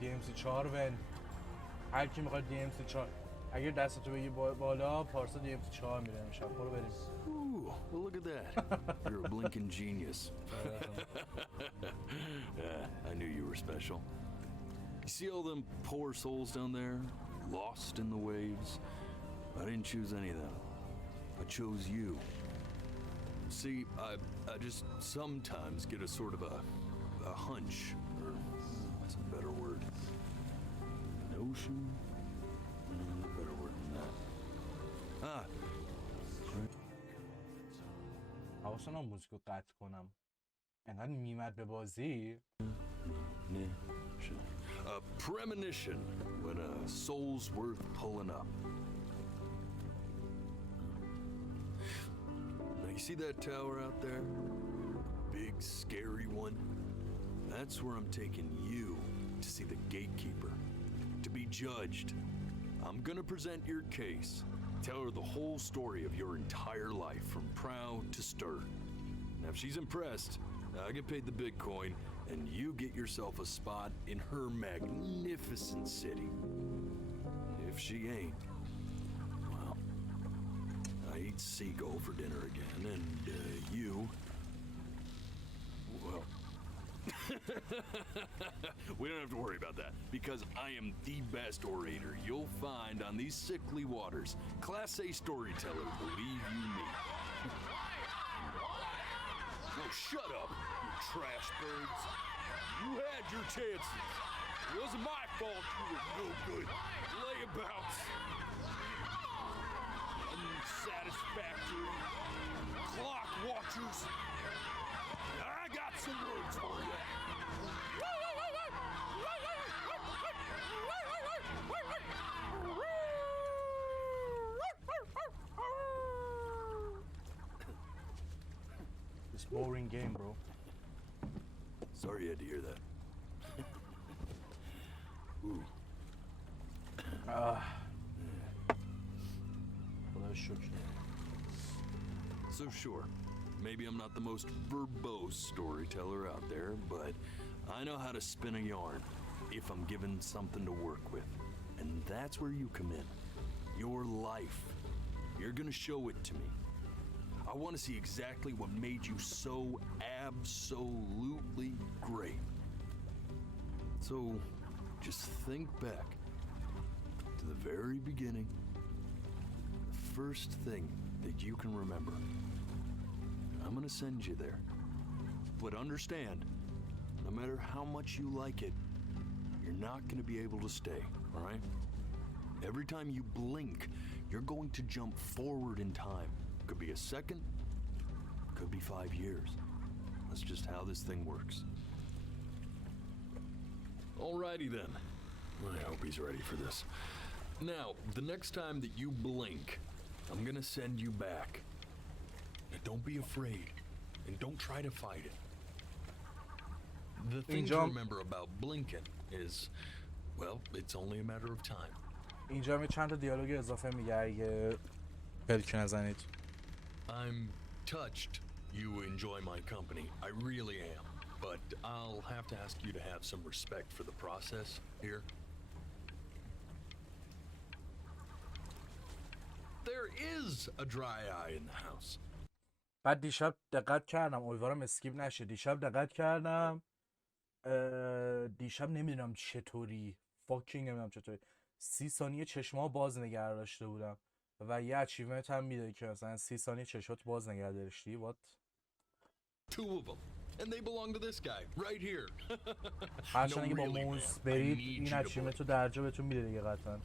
DMC 4 ون. هر کی میخواد DMC 4 اگر دستتو بگی بالا پارسا DMC 4 میره امشب. برو بریم. Ooh, well look at that. You're a blinking genius. I knew you were special. You see all them poor souls down there, lost in the waves? I didn't choose any of them. I chose you. See, I just sometimes get a sort of a hunch, or what's a better word? Notion? A better word than that. حواسم هم موزیکو قطع کنم. انقدر میمد به بازی. A premonition when a soul's worth pulling up. Now you see that tower out there? Big scary one? That's where I'm taking you to see the gatekeeper, to be judged. I'm gonna present your case, tell her the whole story of your entire life from prow to stir. Now if she's impressed, I get paid the Bitcoin and you get yourself a spot in her magnificent city. If she ain't, well, I eat seagull for dinner again, and you, well, we don't have to worry about that, because I am the best orator you'll find on these sickly waters. Class A storyteller, believe you me. Oh, shut up, you trash birds. You had your chances. It wasn't my fault you were no good. Layabouts. unsatisfactory clock watchers. I got some words for you. This boring game, bro. Sorry you had to hear that. Ooh. خدا شکر. So sure, maybe I'm not the most verbose storyteller out there, but I know how to spin a yarn if I'm given something to work with. And that's where you come in. Your life. You're gonna show it to me. I want to see exactly what made you so absolutely great. So, just think back to the very beginning, the first thing that you can remember. I'm gonna send you there. But understand, no matter how much you like it, you're not gonna be able to stay, all right? Every time you blink, you're going to jump forward in time. Could be a second, could be 5 years. That's just how this thing works. Alrighty then. I hope he's ready for this. Now, the next time that you blink, I'm gonna send you back. Now, don't be afraid, and don't try to fight it. The thing to remember about blinking is, well, it's only a matter of time. اینجا می چند تا دیالوگ اضافه میگه اگه پلک نزنید. I'm touched you enjoy my company. I really am. But I'll have to ask you to have some respect for the process here. There is a dry eye in the house. بعد دیشب دقت کردم، امیدوارم اسکیپ نشه. دیشب دقت کردم، دیشب نمیدونم چطوری، فاکینگ نمیدونم چطوری 30 ثانیه چشم‌ها باز نگه داشته بودم و یه اچیومنت هم میده که مثلا 30 ثانیه چشات باز نگه داشتی. what 2 of them. And they belong to this guy right here. هرچند اگه با مونس برید این اچیومنت رو درجا بهتون میده دیگه قطعا.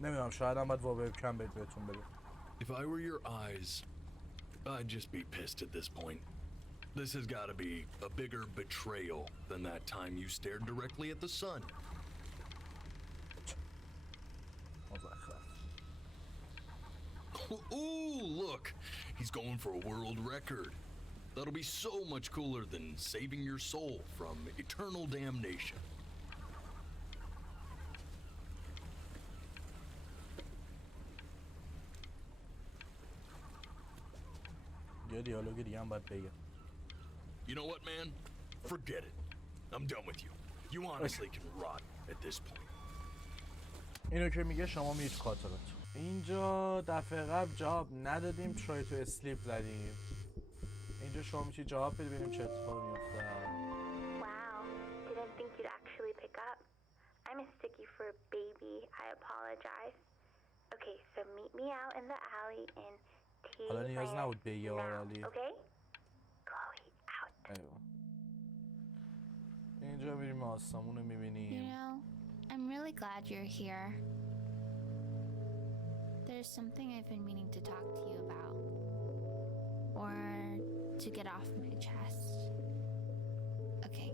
نمیدونم شاید هم باید وابر کم بهتون بده. If I were your eyes, I'd just be pissed at this point. This has got to be a bigger betrayal than that time you stared directly at the sun. Ooh, look! He's going for a world record. That'll be so much cooler than saving your soul from eternal damnation. یه دیالوگ دیگه هم باید بگم. You know what, man? Forget it. I'm done with you. You honestly can rot at this point. اینو که میگه شما میرید خاطرات. اینجا دفعه قبل جواب ندادیم، ترای تو اسلیپ زدیم. اینجا شما میتونید جواب بدید ببینیم چه اتفاقی میفته. Wow, didn't think you'd actually pick up. I'm a sticky for a baby. I apologize. Okay, so meet me out in the alley in T. حالا نیاز نبود بگی آرالی. Okay? Chloe, out. ایوه. اینجا میریم آسمون رو میبینیم. You know, I'm really glad you're here. There's something I've been meaning to talk to you about. Or to get off my chest. Okay.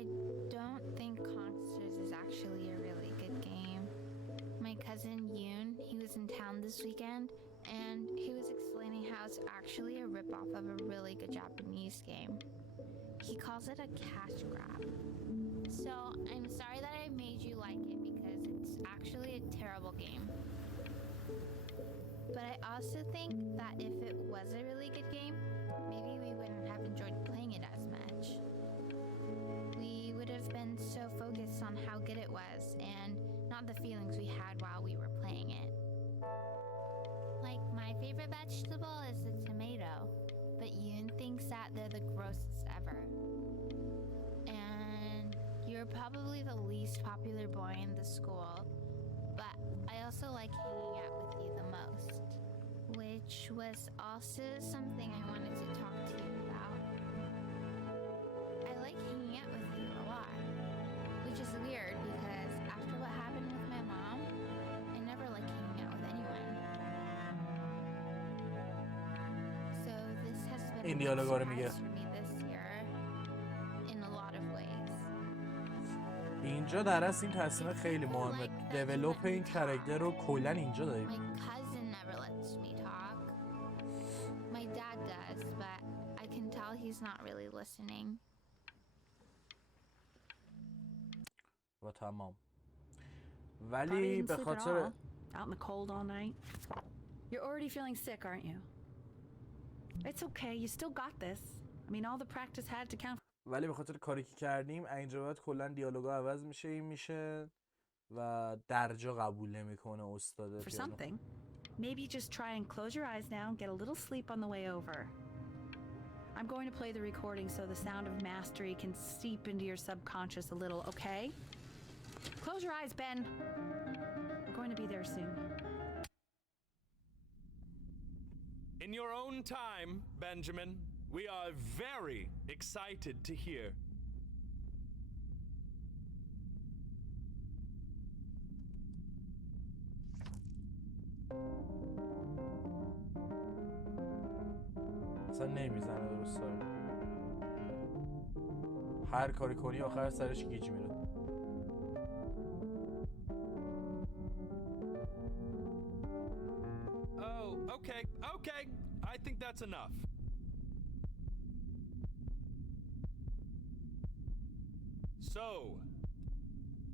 I don't think Consters is actually a really good game. My cousin Yoon, he was in town this weekend, and he was explaining how it's actually a ripoff of a really good Japanese game. He calls it a cash grab. So I'm sorry that I made you like it because it's actually a terrible game. But I also think that if it was a really good game, maybe we wouldn't have enjoyed playing it as much. We would have been so focused on how good it was and not the feelings we had while we were playing it. Like, my favorite vegetable is the tomato, but Yoon thinks that they're the grossest ever. And you're probably the least popular boy in the school, but I also like hanging out with you the most, which was also something I wanted to talk to you about. I like hanging out with you a lot, which is weird because after what happened with my mom, I این دیالوگا رو میگه. اینجا در اصل این تصمیم خیلی مهمه. دیولوپ این کرکتر رو کلا اینجا داریم. و تمام. ولی به خاطر out in the cold all night. You're already feeling sick, aren't you? It's okay. You still got this. I mean, all the practice had to count. ولی به خاطر کاری که کردیم اینجا باید کلا دیالوگا عوض میشه این میشه و درجا قبول نمیکنه استاد For something. Maybe just try and close your eyes now and get a little sleep on the way over. I'm going to play the recording so the sound of mastery can seep into your subconscious a little, okay? Close your eyes, Ben. We're going to be there soon. In your own time, Benjamin, we are very excited to hear. اصلا نمیزنه درسته. هر کاری کنی آخر سرش گیج میره. Okay, I think that's enough. So,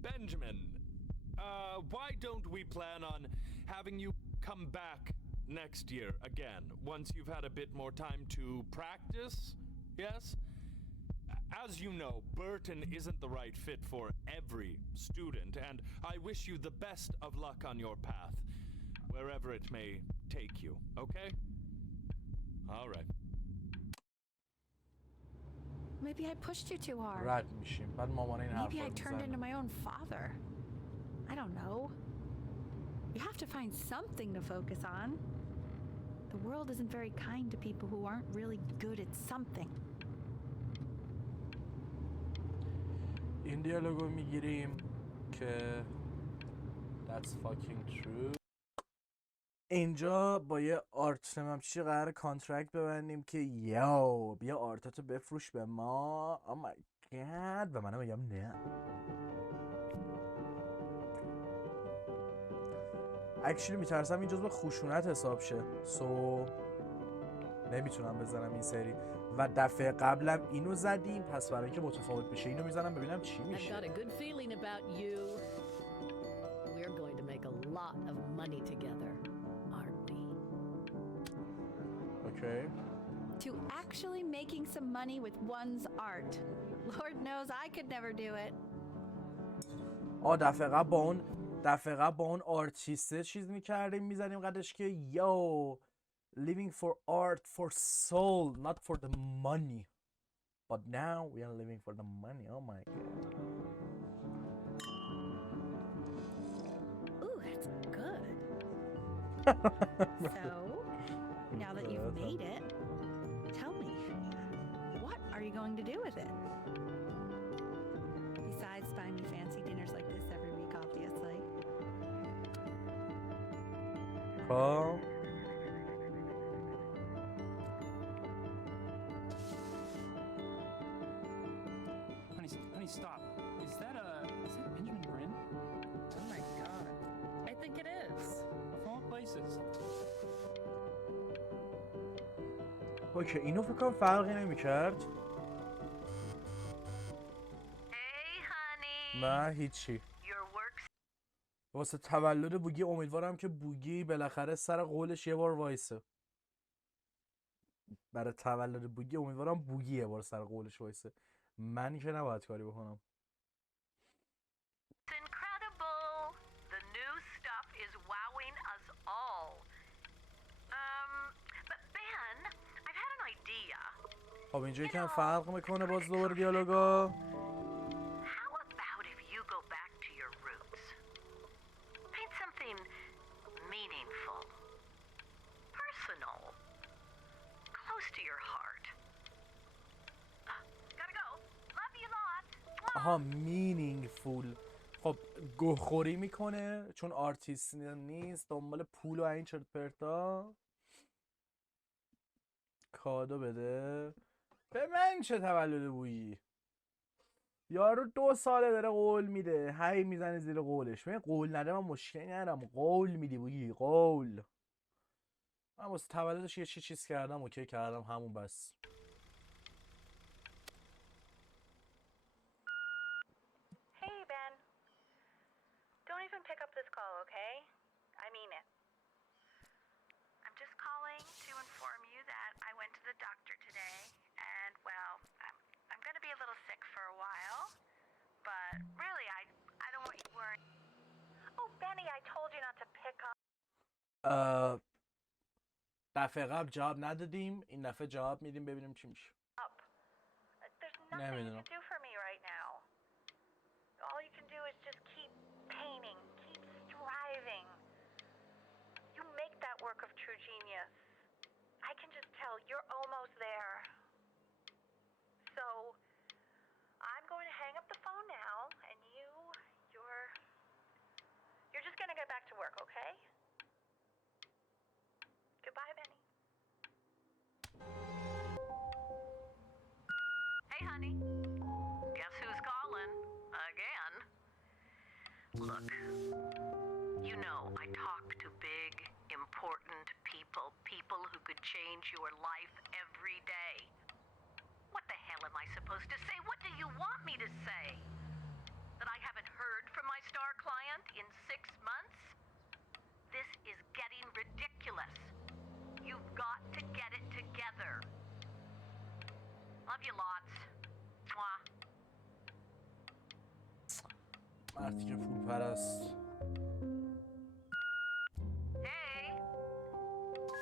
Benjamin, why don't we plan on having you come back next year again, once you've had a bit more time to practice, yes? As you know, Burton isn't the right fit for every student, and I wish you the best of luck on your path, wherever it may take you, okay? All right. Maybe I pushed you too hard. رد میشیم. بعد مامان این حرفا Maybe I رو turned into میزنه. my own father. I don't know. You have to find something to focus on. The world isn't very kind to people who aren't really good at something. این دیالوگو میگیریم که That's fucking true. اینجا با یه آرت نمیم چی قرار کانترکت ببندیم که یاو بیا آرتاتو بفروش به ما. Oh my god. و منم میگم نه. اکچولی میترسم این جزو خشونت حساب شه. نمیتونم بزنم این سری. و دفعه قبلم اینو زدیم پس برای اینکه متفاوت بشه اینو میزنم ببینم چی میشه. I've got a good feeling about you. We're going to make a lot of money together, aren't we? Okay. To actually making some money with one's art. Lord knows I could never do it. دفعه قبل با اون آرتیسته چیز میکردیم میزنیم قدش که yo living for art for soul not for the money but now we are living for the money. Oh my god. Ooh, that's good. So, now that you've made it, tell me, what are you going to do with it? Besides buying me fancy dinners like this every week, obviously. Honey, stop. Is that Benjamin Brin? Oh my god. I think it is. Of all places. اوکی اینو فکر کنم فرقی نمیکرد. نه هیچی. واسه تولد بوگی امیدوارم که بوگی بالاخره سر قولش یه بار وایسه. برای تولد بوگی امیدوارم بوگی یه بار سر قولش وایسه. من که نباید کاری بکنم. خب اینجا یکم فرق میکنه باز دوباره دیالوگا. آها مینینگفول. خب گوخوری میکنه چون آرتیست نیست دنبال پول و این چرت پرتا. کادو بده. به من چه تولد بویی؟ یارو 2 ساله داره قول میده، هی میزنه زیر قولش. من قول نده من مشکلی ندارم، قول میدی بویی، قول. من واسه تولدش یه چیز کردم، اوکی کردم، همون بس. Hey, Ben. Don't even pick up this call, okay? I mean it. I'm just calling to inform you that I went to the doctor today, and, well, I'm gonna be a little sick for a while, but really, I don't want you worrying. Oh, Benny, I told you not to pick up. دفعه قبل جواب ندادیم، این دفعه جواب میدیم ببینیم چی میشه. There's nothing you نمیدونم. can do for me right now. All you can do is just keep painting, keep striving. You make that work of true genius. I can just tell you're almost there. So, I'm going to hang up the phone now, and you're just gonna get back to work, okay? Goodbye, Benny. Hey, honey. Guess who's calling? Again. Look, you know I talk to big, important people who could change your life every day. What the hell am I supposed to say? What do you want me to say? That I haven't heard from my star client in 6 months? This is getting ridiculous. You've got to get it together. Love you lots. Mwah. مردی که پول پرست. Hey,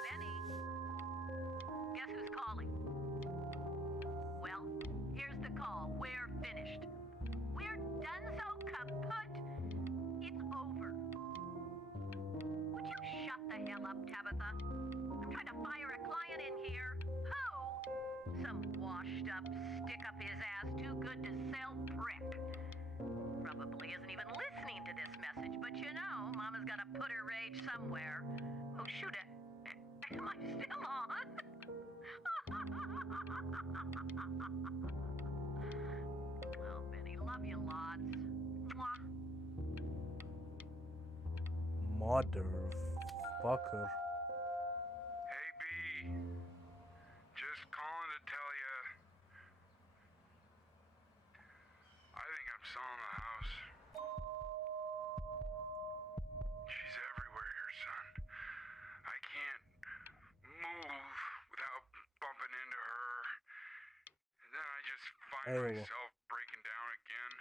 Benny. Guess who's calling? Well, here's the call. We're finished. We're done so kaput. It's over. Would you shut the hell up, Tabitha? I'm trying to fire a client in here. Who? Some washed up, stick up his ass, too good to sell prick. Probably isn't even listening to this message, but you know, Mama's gotta put her rage somewhere. Oh, shoot it. Am I still on? Well, Benny, love you lots. Mwah. Motherfucker. Hey, B. Just calling to tell you. I think I'm selling the house. She's everywhere here, son. I can't move without bumping into her. And then I just find myself breaking down again.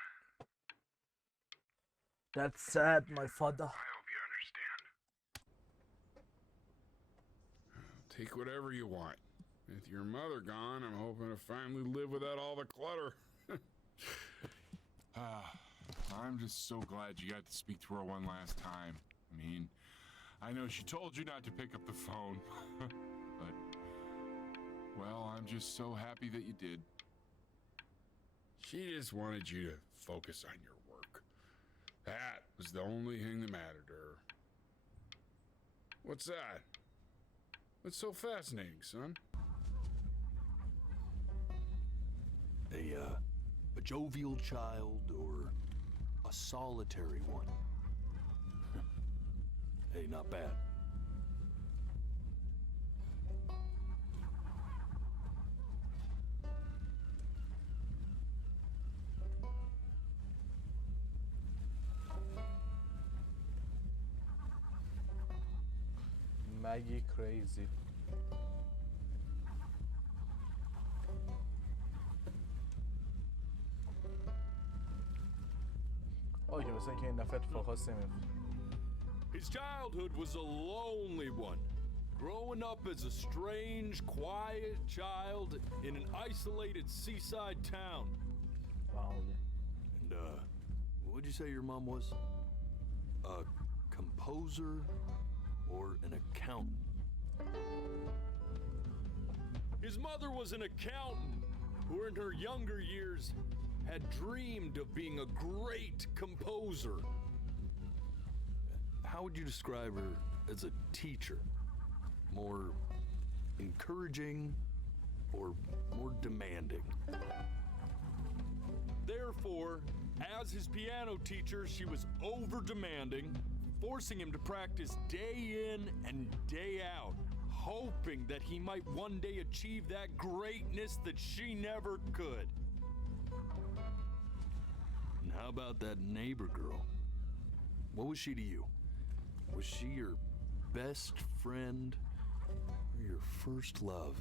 That's sad, my father. I hope you understand. Take whatever you want. With your mother gone, I'm hoping to finally live without all the clutter. I'm just so glad you got to speak to her one last time. I mean, I know she told you not to pick up the phone, but, well, I'm just so happy that you did. She just wanted you to focus on your work. That was the only thing that mattered to her. What's that? What's so fascinating, son? A jovial child or a solitary one? Hey, not bad. Maggie crazy. اوکی مثلا اینکه این دفعه اتفاق خاصی نمیفته. His childhood was a lonely one, growing up as a strange, quiet child in an isolated seaside town. Wow. And, what'd you say your mom was? A composer or an accountant? His mother was an accountant who, in her younger years, had dreamed of being a great composer. How would you describe her as a teacher? More encouraging or more demanding. Therefore, as his piano teacher, she was over-demanding, forcing him to practice day in and day out, hoping that he might one day achieve that greatness that she never could. And how about that neighbor girl? What was she to you? Was she your best friend or your first love?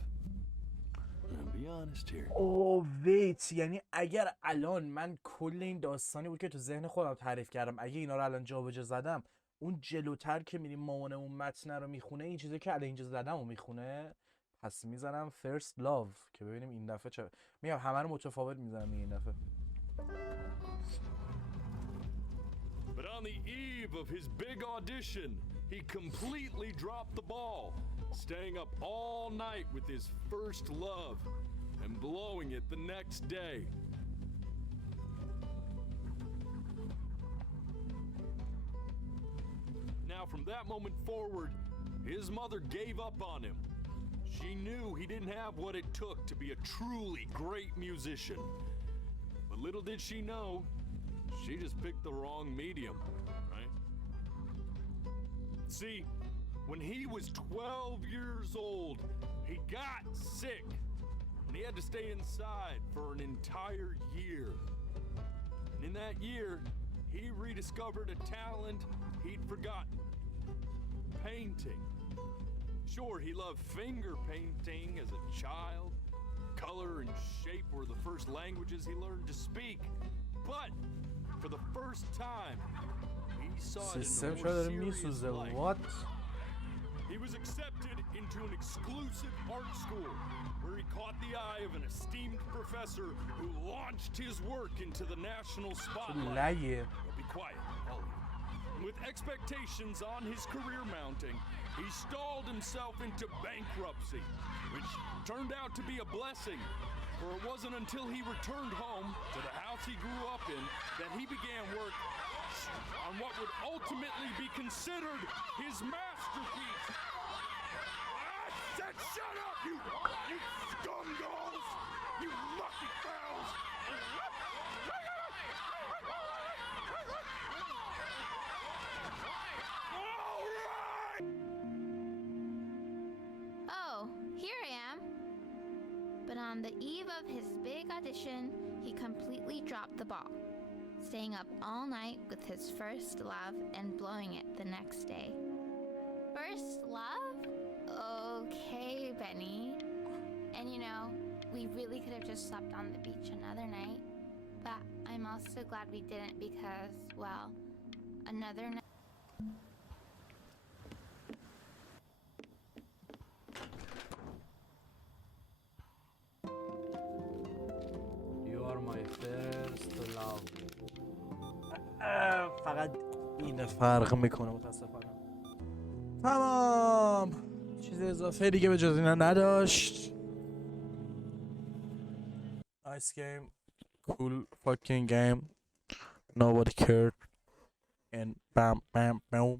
And be honest here. اوه ویت، یعنی اگر الان من کل این داستانی بود که تو ذهن خودم تعریف کردم، اگه اینا رو الان جابجا زدم، اون جلوتر که میریم مامانمون متن رو میخونه، این چیزی که الان اینجا زدم رو میخونه، پس میزنم first love که ببینیم این دفعه چه. میگم همه رو متفاوت میزنم این دفعه. But on the eve of his big audition, he completely dropped the ball, staying up all night with his first love and blowing it the next day. Now, from that moment forward, his mother gave up on him. She knew he didn't have what it took to be a truly great musician. But little did she know, she just picked the wrong medium, right? See, when he was 12 years old, he got sick, and he had to stay inside for an entire year. And in that year, he rediscovered a talent he'd forgotten: painting. Sure, he loved finger painting as a child. Color and shape were the first languages he learned to speak. But for the first time, he saw it in a more serious light. What? He was accepted into an exclusive art school where he caught the eye of an esteemed professor who launched his work into the national spotlight. Now be quiet, all of you. With expectations on his career mounting, he stalled himself into bankruptcy, which turned out to be a blessing, for it wasn't until he returned home to the house he grew up in that he began work on what would ultimately be considered his masterpiece. I said shut up, you scumballs! You lucky fowls! Oh, here I am. But on the eve of his big audition, he completely dropped the ball, staying up all night with his first love and blowing it the next day. First love? Okay, Benny. And you know, we really could have just slept on the beach another night. But I'm also glad we didn't because, well, another night. You are my first love. فقط این فرق میکنه متاسفانه. تمام. چیز اضافه دیگه به جز اینا نداشت. Nice game. Cool fucking game. Nobody cared. And bam bam boom.